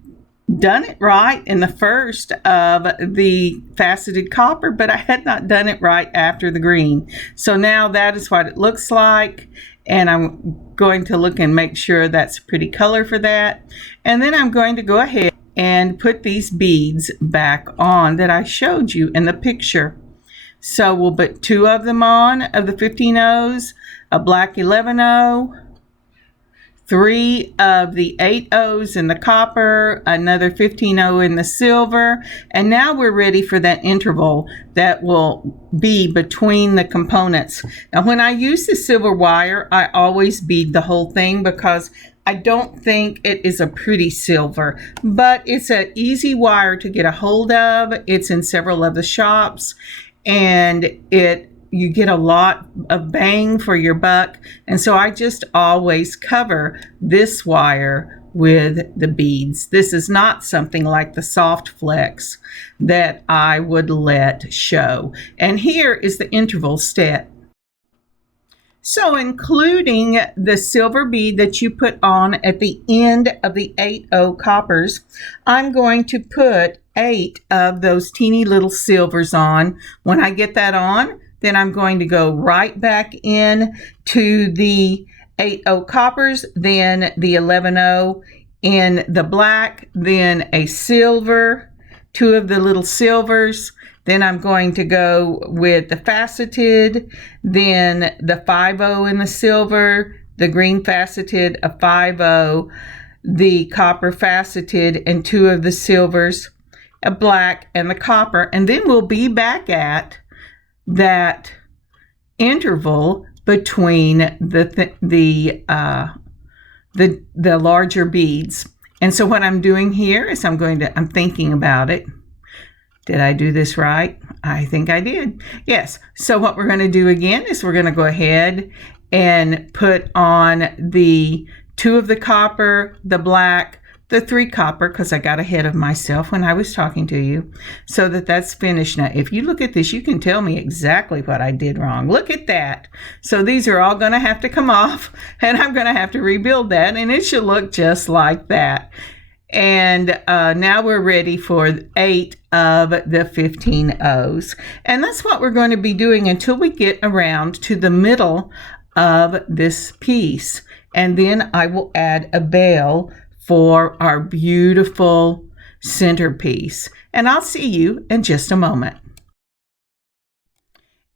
done it right in the first of the faceted copper, but I had not done it right after the green. So now that is what it looks like. And I'm going to look and make sure that's a pretty color for that. And then I'm going to go ahead and put these beads back on that I showed you in the picture. So we'll put 2 of them on of the 15/0s, a black 11/0, 3 of the 8/0s in the copper, another 15/0 in the silver, and now we're ready for that interval that will be between the components. Now when I use the silver wire, I always bead the whole thing because I don't think it is a pretty silver, but it's an easy wire to get a hold of. It's in several of the shops, and it you get a lot of bang for your buck. And so I just always cover this wire with the beads. This is not something like the soft flex that I would let show. And here is the interval step. So including the silver bead that you put on at the end of the 8/0 coppers, I'm going to put 8 of those teeny little silvers on. When I get that on, then I'm going to go right back in to the 8/0 coppers, then the 11/0 in the black, then a silver, 2 of the little silvers. Then I'm going to go with the faceted, then the 5/0 in the silver, the green faceted, a 5/0, the copper faceted, and 2 of the silvers, a black, and the copper. And then we'll be back at that interval between the larger beads. And so what I'm doing here is I'm thinking about it. Did I do this right? I think I did. Yes. So what we're going to do again is we're going to go ahead and put on the 2 of the copper, the black, the 3 copper, because I got ahead of myself when I was talking to you, so that's finished. Now, if you look at this, you can tell me exactly what I did wrong. Look at that. So these are all going to have to come off, and I'm going to have to rebuild that, and it should look just like that. And now we're ready for 8 of the 15 O's. And that's what we're going to be doing until we get around to the middle of this piece. And then I will add a bell for our beautiful centerpiece. And I'll see you in just a moment.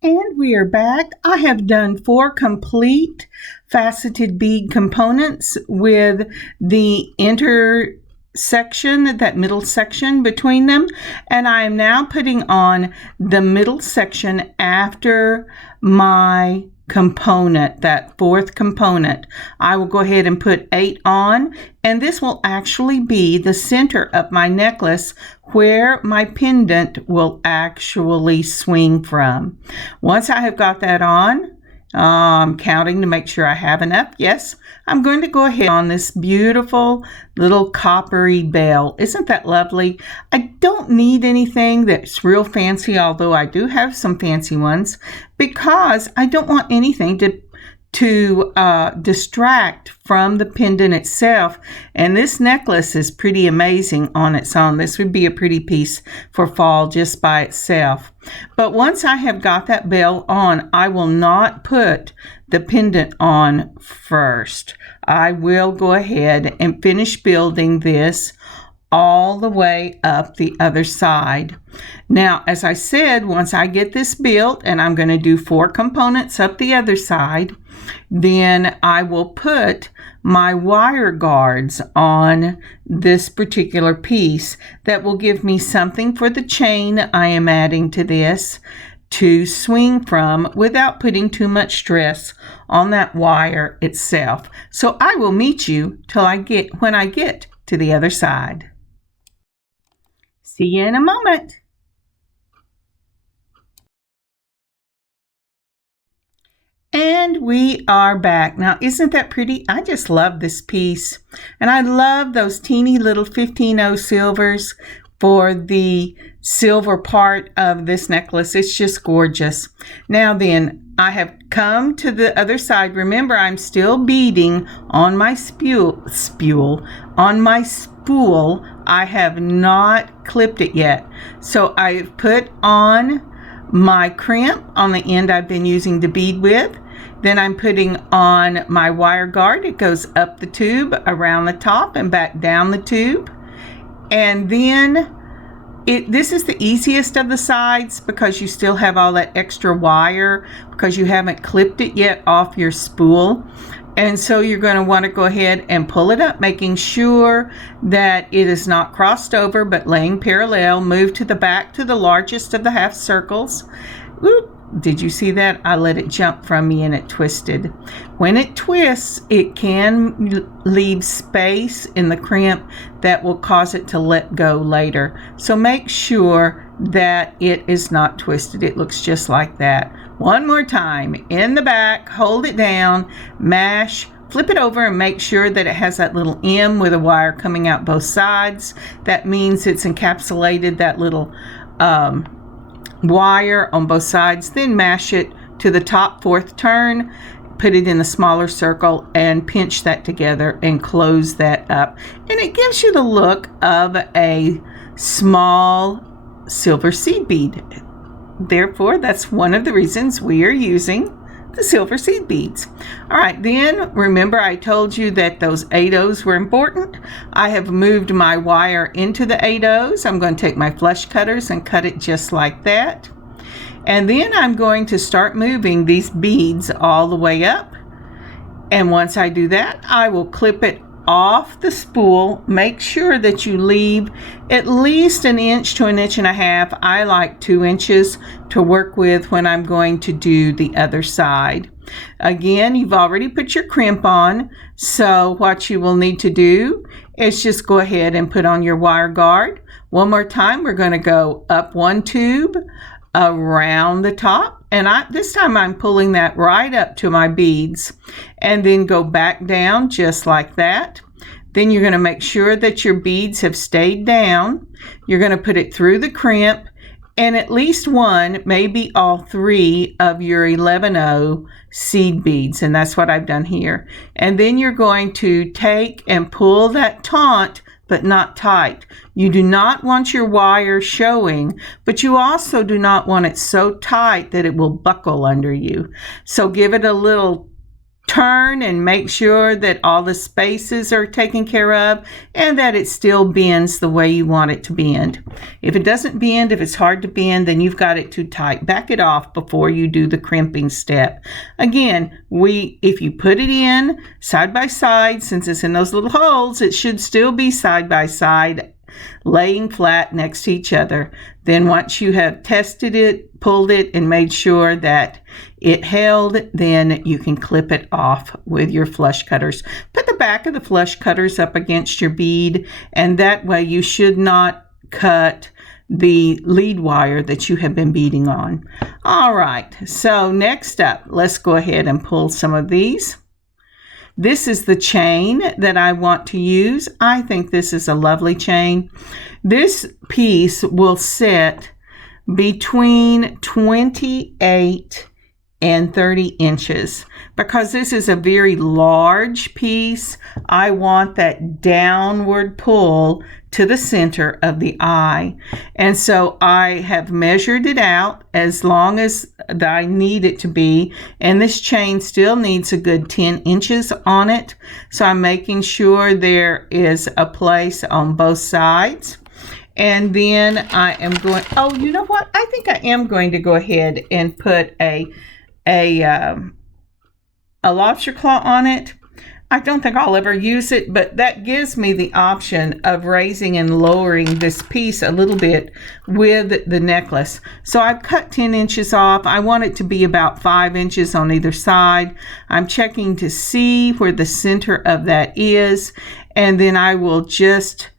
And we are back. I have done 4 complete faceted bead components with the intersection, that middle section between them, and I am now putting on the middle section after my component, that 4th component. I will go ahead and put 8 on, and this will actually be the center of my necklace where my pendant will actually swing from. Once I have got that on, I'm counting to make sure I have enough. Yes, I'm going to go ahead on this beautiful little coppery bell. Isn't that lovely? I don't need anything that's real fancy, although I do have some fancy ones, because I don't want anything to distract from the pendant itself. And this necklace is pretty amazing on its own. This would be a pretty piece for fall just by itself. But once I have got that bell on, I will not put the pendant on first. I will go ahead and finish building this all the way up the other side. Now, as I said, once I get this built, and I'm going to do 4 components up the other side, then I will put my wire guards on this particular piece that will give me something for the chain I am adding to this to swing from without putting too much stress on that wire itself. So I will meet you when I get to the other side. See you in a moment. And we are back. Now, isn't that pretty? I just love this piece. And I love those teeny little 15/0 silvers for the silver part of this necklace. It's just gorgeous. Now then, I have come to the other side. Remember, I'm still beading on my spool. I have not clipped it yet. So I've put on my crimp on the end I've been using to bead with. Then I'm putting on my wire guard. It goes up the tube, around the top, and back down the tube. And then this is the easiest of the sides because you still have all that extra wire because you haven't clipped it yet off your spool. And so you're going to want to go ahead and pull it up, making sure that it is not crossed over but laying parallel. Move to the back to the largest of the half circles. Oop. Did you see that? I let it jump from me and it twisted. When it twists, it can leave space in the crimp that will cause it to let go later. So make sure that it is not twisted. It looks just like that One more time. In the back, hold it down, mash, flip it over and make sure that it has that little M with a wire coming out both sides. That means it's encapsulated that little wire on both sides. Then mash it to the top fourth turn, put it in a smaller circle and pinch that together and close that up. And it gives you the look of a small silver seed bead. Therefore, that's one of the reasons we are using the silver seed beads. All right, then remember I told you that those 8/0s were important. I have moved my wire into the 8/0s. I'm going to take my flush cutters and cut it just like that. And then I'm going to start moving these beads all the way up. And once I do that, I will clip it off the spool. Make sure that you leave at least 1 inch to 1.5 inches. I like 2 inches to work with when I'm going to do the other side. Again, you've already put your crimp on, so what you will need to do is just go ahead and put on your wire guard. One more time, we're going to go up 1 tube, around the top, and this time I'm pulling that right up to my beads, and then go back down just like that. Then you're going to make sure that your beads have stayed down. You're going to put it through the crimp, and at least one, maybe all 3 of your 11/0 seed beads, and that's what I've done here. And then you're going to take and pull that taunt, but not tight. You do not want your wire showing, but you also do not want it so tight that it will buckle under you. So give it a little turn and make sure that all the spaces are taken care of and that it still bends the way you want it to bend. If it doesn't bend, if it's hard to bend, then you've got it too tight. Back it off before you do the crimping step. Again, if you put it in side by side, since it's in those little holes, it should still be side by side, laying flat next to each other. Then once you have tested it, pulled it, and made sure that it held, then you can clip it off with your flush cutters. Put the back of the flush cutters up against your bead, and that way you should not cut the lead wire that you have been beading on. All right, so next up, let's go ahead and pull some of these. This is the chain that I want to use. I think this is a lovely chain. This piece will sit between 28 and 30 inches. Because this is a very large piece, I want that downward pull to the center of the eye. And so I have measured it out as long as I need it to be. And this chain still needs a good 10 inches on it. So I'm making sure there is a place on both sides. And then I am going, oh, you know what? I think I am going to go ahead and put a lobster claw on it. I don't think I'll ever use it, but that gives me the option of raising and lowering this piece a little bit with the necklace. So I've cut 10 inches off. I want it to be about 5 inches on either side. I'm checking to see where the center of that is, and then I will just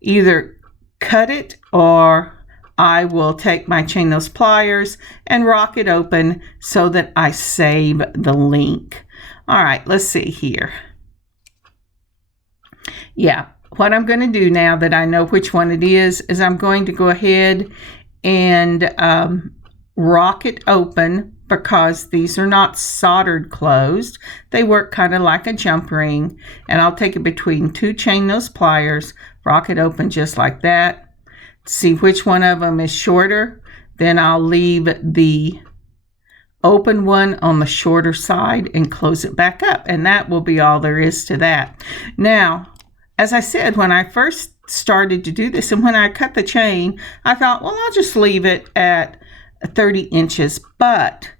either cut it or I will take my chain nose pliers and rock it open so that I save the link. All right, let's see here. Yeah, what I'm going to do now that I know which one it is I'm going to go ahead and rock it open, because these are not soldered closed. They work kind of like a jump ring, and I'll take it between 2 chain nose pliers, rock it open just like that. See which one of them is shorter. Then I'll leave the open one on the shorter side and close it back up, and that will be all there is to that. Now, as I said, when I first started to do this and when I cut the chain, I thought, well, I'll just leave it at 30 inches. But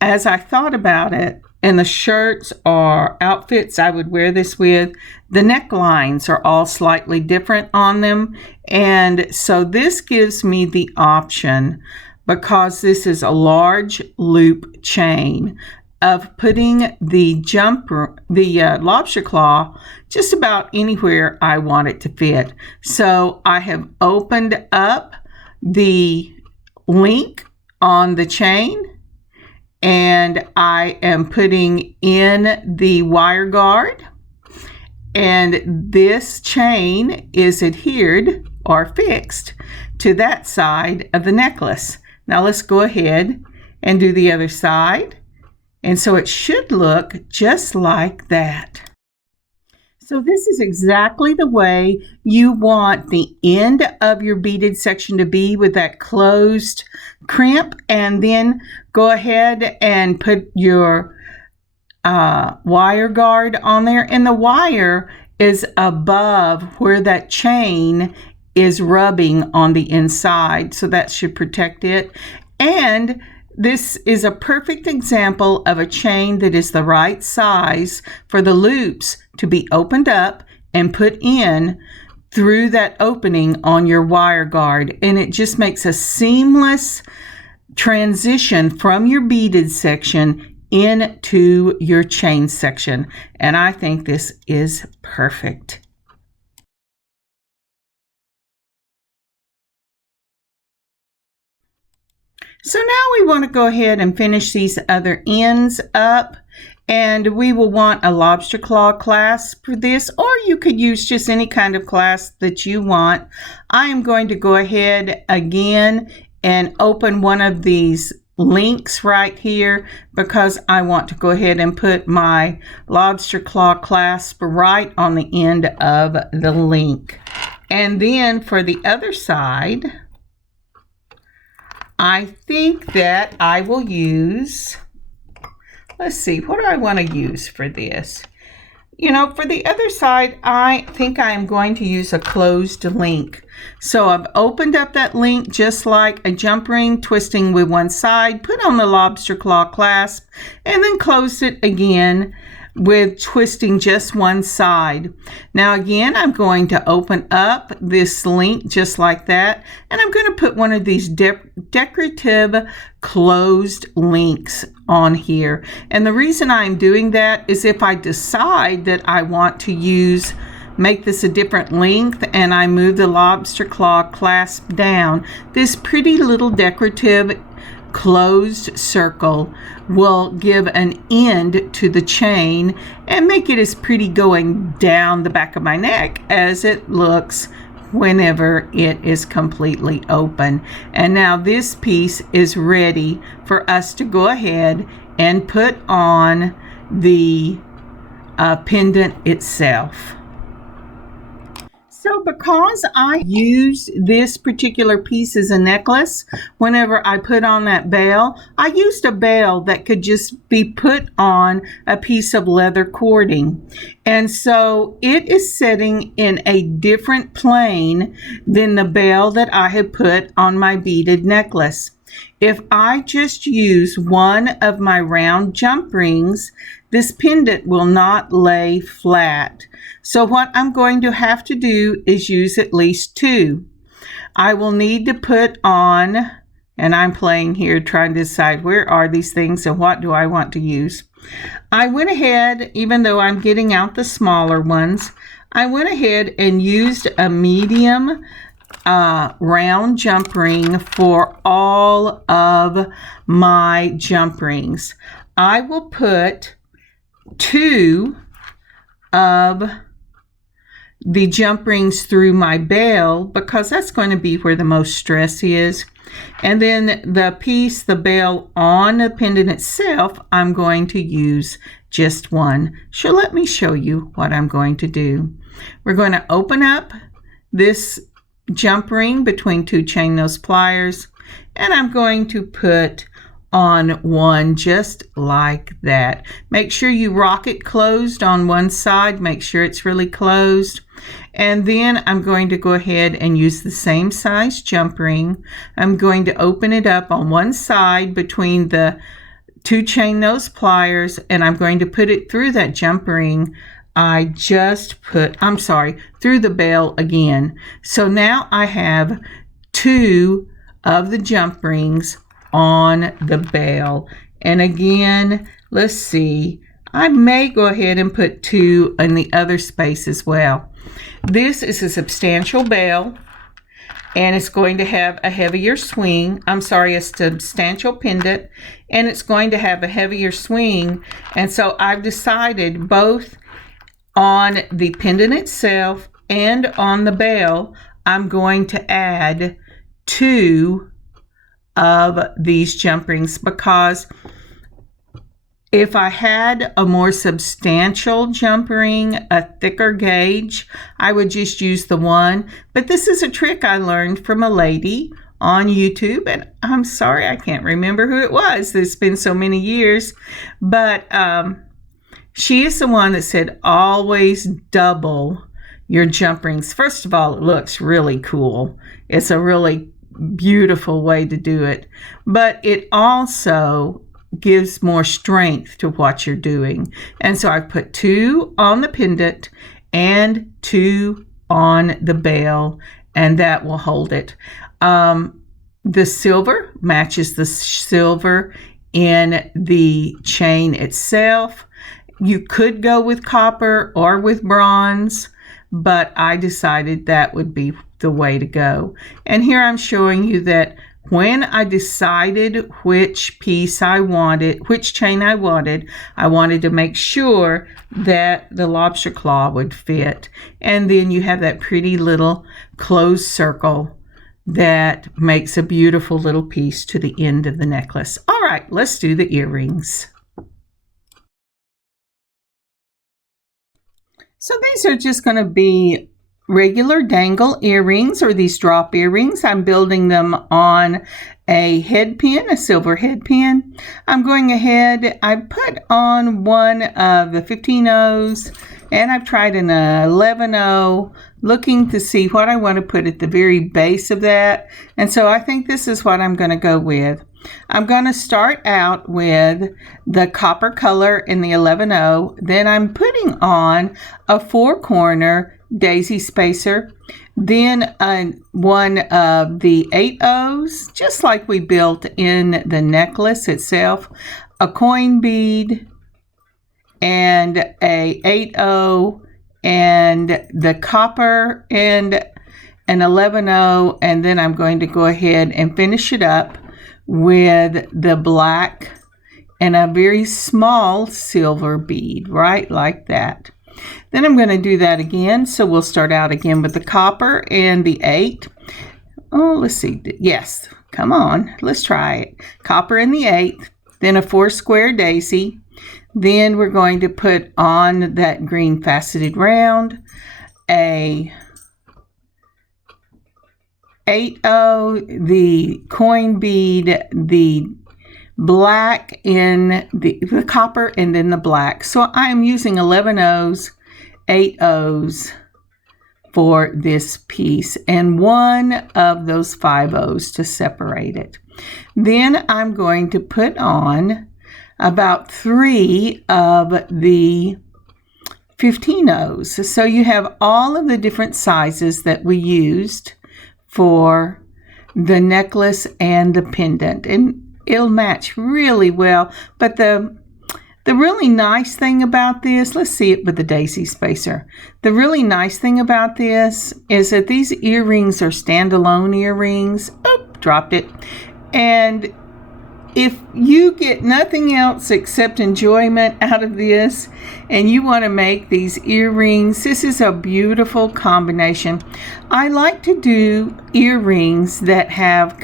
as I thought about it, and the shirts or outfits I would wear this with, the necklines are all slightly different on them. And so this gives me the option, because this is a large loop chain, of putting the lobster claw just about anywhere I want it to fit. So I have opened up the link on the chain, and I am putting in the wire guard, and this chain is adhered or fixed to that side of the necklace. Now let's go ahead and do the other side. And so it should look just like that. So this is exactly the way you want the end of your beaded section to be, with that closed crimp, and then go ahead and put your wire guard on there, and the wire is above where that chain is rubbing on the inside, so that should protect it. And this is a perfect example of a chain that is the right size for the loops to be opened up and put in through that opening on your wire guard. And it just makes a seamless transition from your beaded section into your chain section. And I think this is perfect. So now we want to go ahead and finish these other ends up, and we will want a lobster claw clasp for this, or you could use just any kind of clasp that you want. I am going to go ahead again and open one of these links right here, because I want to go ahead and put my lobster claw clasp right on the end of the link. And then for the other side, I think that I will use, let's see, what do I want to use for this? You know, for the other side, I think I am going to use a closed link. So I've opened up that link just like a jump ring, twisting with one side, put on the lobster claw clasp, and then closed it again with twisting just one side. Now again, I'm going to open up this link just like that, and I'm going to put one of these decorative closed links on here. And the reason I'm doing that is if I decide that I want to make this a different length and I move the lobster claw clasp down, this pretty little decorative closed circle will give an end to the chain and make it as pretty going down the back of my neck as it looks whenever it is completely open. And now this piece is ready for us to go ahead and put on the pendant itself. So because I use this particular piece as a necklace, whenever I put on that bell, I used a bell that could just be put on a piece of leather cording. And so it is sitting in a different plane than the bell that I had put on my beaded necklace. If I just use one of my round jump rings, this pendant will not lay flat. So what I'm going to have to do is use at least two. I will need to put on, and I'm playing here trying to decide where are these things and what do I want to use. I went ahead, even though I'm getting out the smaller ones, I went ahead and used a medium round jump ring for all of my jump rings. I will put two of the jump rings through my bell because that's going to be where the most stress is. And then the bell on the pendant itself, I'm going to use just one. So let me show you what I'm going to do. We're going to open up this jump ring between two chain nose pliers, and I'm going to put on one just like that. Make sure you rock it closed on one side, make sure it's really closed. And then I'm going to go ahead and use the same size jump ring. I'm going to open it up on one side between the two chain nose pliers, and I'm going to put it through that jump ring through the bell again. So now I have two of the jump rings on the bell. And again, let's see, I may go ahead and put two in the other space as well. This is a substantial bell, and it's going to have a heavier swing. I'm sorry, a substantial pendant, and it's going to have a heavier swing. And so I've decided both on the pendant itself and on the bell, I'm going to add 2 of these jump rings, because if I had a more substantial jump ring, a thicker gauge, I would just use the one. But this is a trick I learned from a lady on YouTube, and I'm sorry I can't remember who it was. It's been so many years, but she is the one that said always double your jump rings. First of all, it looks really cool. It's a really beautiful way to do it, but it also gives more strength to what you're doing. And so I put 2 on the pendant and 2 on the bell, and that will hold it. The silver matches the silver in the chain itself. You could go with copper or with bronze, but I decided that would be the way to go. And here I'm showing you that when I decided which piece I wanted, which chain I wanted to make sure that the lobster claw would fit. And then you have that pretty little closed circle that makes a beautiful little piece to the end of the necklace. All right, let's do the earrings. So these are just going to be regular dangle earrings, or these drop earrings. I'm building them on a head pin, a silver head pin. I'm going ahead, I put on one of the 15-0s, and I've tried an 11-0, looking to see what I want to put at the very base of that. And so I think this is what I'm going to go with. I'm going to start out with the copper color in the 11-0. Then I'm putting on a 4-corner daisy spacer. Then one of the 8-0s, just like we built in the necklace itself. A coin bead and a 8-0 and the copper and an 11-0. And then I'm going to go ahead and finish it up with the black and a very small silver bead, right like that. Then I'm going to do that again. So we'll start out again with the copper and the 8. Oh, let's see. Yes, come on. Let's try it. Copper and the 8. Then a 4-square daisy. Then we're going to put on that green faceted round, a 8-0, the coin bead, the black in the copper, and then the black. So I'm using 11-0s, 8-0s for this piece, and one of those 5-0s to separate it. Then I'm going to put on about 3 of the 15-0s. So you have all of the different sizes that we used for the necklace and the pendant, and it'll match really well. But the really nice thing about this, let's see it with the daisy spacer. The really nice thing about this is that these earrings are standalone earrings. Oh, dropped it. And if you get nothing else except enjoyment out of this, and you want to make these earrings, this is a beautiful combination. I like to do earrings that have,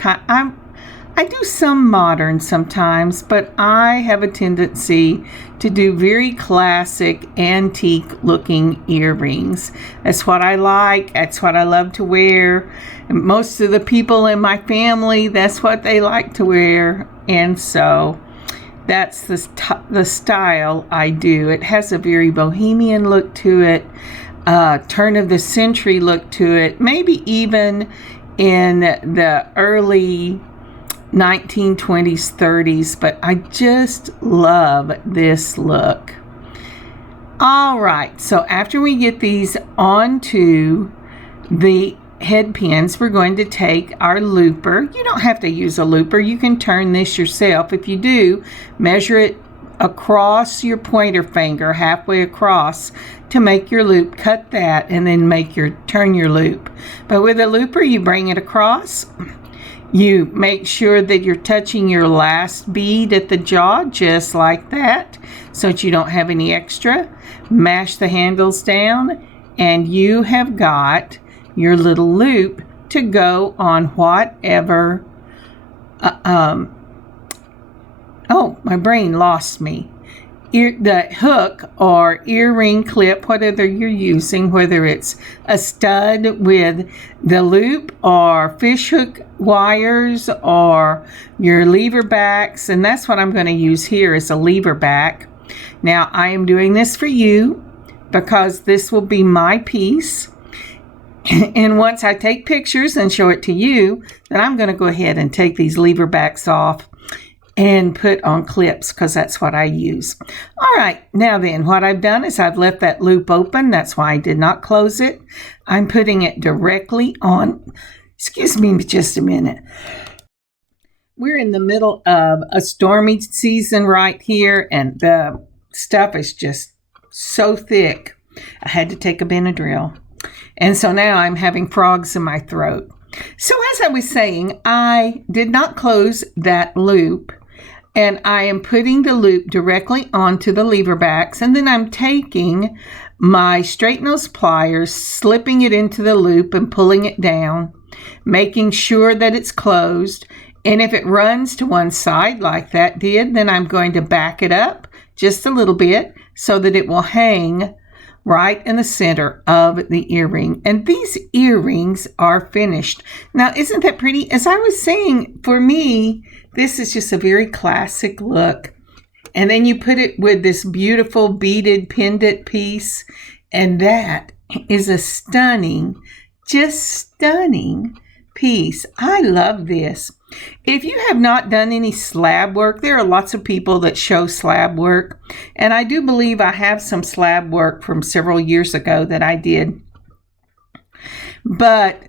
I do some modern sometimes, but I have a tendency to do very classic, antique looking earrings. That's what I like. That's what I love to wear. And most of the people in my family, that's what they like to wear. And so that's the style I do. It has a very bohemian look to it, turn of the century look to it, maybe even in the early 1920s, 30s, but I just love this look. All right, so after we get these onto the head pins, we're going to take our looper. You don't have to use a looper. You can turn this yourself. If you do, measure it across your pointer finger, halfway across, to make your loop. Cut that and then turn your loop. But with a looper, you bring it across. You make sure that you're touching your last bead at the jaw, just like that, so that you don't have any extra. Mash the handles down, and you have got your little loop to go on whatever. Oh, my brain lost me. The hook or earring clip, whatever you're using, whether it's a stud with the loop or fish hook wires or your lever backs, and that's what I'm going to use here is a lever back. Now I am doing this for you because this will be my piece, and once I take pictures and show it to you, then I'm going to go ahead and take these lever backs off and put on clips because that's what I use. All right, now then, what I've done is I've left that loop open. That's why I did not close it. I'm putting it directly on. Excuse me just a minute. We're in the middle of a stormy season right here, and the stuff is just so thick. I had to take a Benadryl. And so now I'm having frogs in my throat. So as I was saying, I did not close that loop. And I am putting the loop directly onto the lever backs, and then I'm taking my straight nose pliers, slipping it into the loop and pulling it down, making sure that it's closed. And if it runs to one side like that did, then I'm going to back it up just a little bit so that it will hang right in the center of the earring. And these earrings are finished. Now, isn't that pretty? As I was saying, for me, this is just a very classic look. And then you put it with this beautiful beaded pendant piece. And that is a stunning, just stunning piece. I love this. If you have not done any slab work, there are lots of people that show slab work. And I do believe I have some slab work from several years ago that I did. But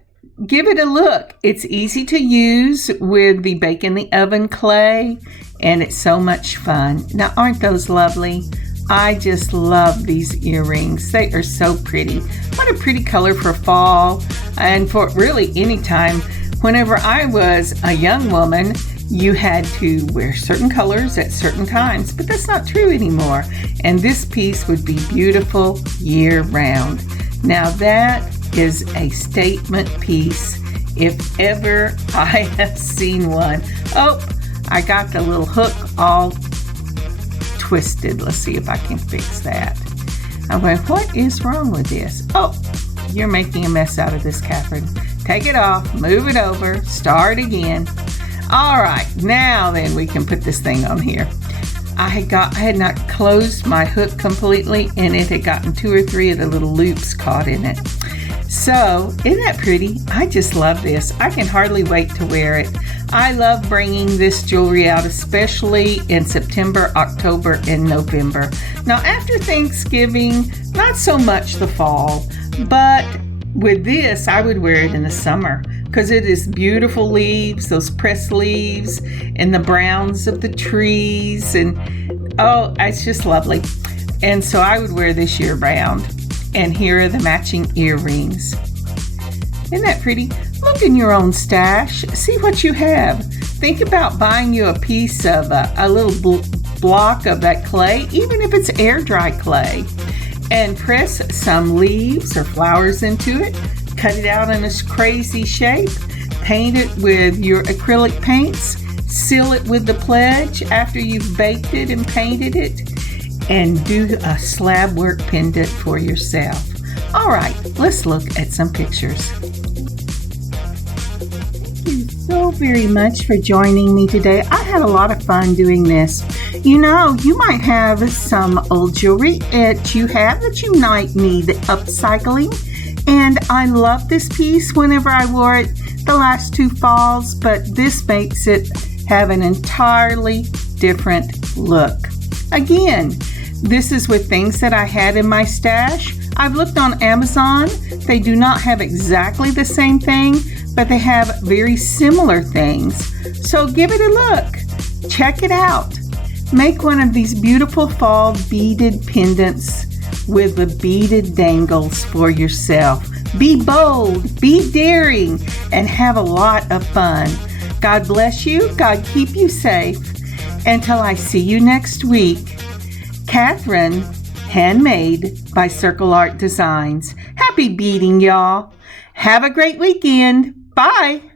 give it a look. It's easy to use with the bake in the oven clay, and it's so much fun. Now, aren't those lovely? I just love these earrings. They are so pretty. What a pretty color for fall and for really any time. Whenever I was a young woman, you had to wear certain colors at certain times, but that's not true anymore. And this piece would be beautiful year round. Now that is a statement piece if ever I have seen one. Oh, I got the little hook all twisted. Let's see if I can fix that. I'm going, what is wrong with this? Oh, you're making a mess out of this, Kathryn. Take it off, move it over, start again. All right, now then we can put this thing on here. I had not closed my hook completely, and it had gotten 2 or 3 of the little loops caught in it. So, isn't that pretty? I just love this. I can hardly wait to wear it. I love bringing this jewelry out, especially in September, October, and November. Now, after Thanksgiving, not so much the fall, but with this, I would wear it in the summer because it is beautiful leaves, those pressed leaves, and the browns of the trees, and oh, it's just lovely. And so I would wear this year round. And here are the matching earrings. Isn't that pretty? Look in your own stash. See what you have. Think about buying you a piece of a little block of that clay, even if it's air dry clay, and press some leaves or flowers into it. Cut it out in this crazy shape. Paint it with your acrylic paints. Seal it with the pledge after you've baked it and painted it. And do a slab work pendant for yourself. All right, let's look at some pictures. Thank you so very much for joining me today. I had a lot of fun doing this. You know, you might have some old jewelry that you have that you might need upcycling. And I love this piece whenever I wore it the last 2 falls, but this makes it have an entirely different look. Again, this is with things that I had in my stash. I've looked on Amazon. They do not have exactly the same thing, but they have very similar things. So give it a look. Check it out. Make one of these beautiful fall beaded pendants with the beaded dangles for yourself. Be bold, be daring, and have a lot of fun. God bless you. God keep you safe. Until I see you next week. Kathryn, Handmade by Circle Art Designs. Happy beading, y'all. Have a great weekend. Bye.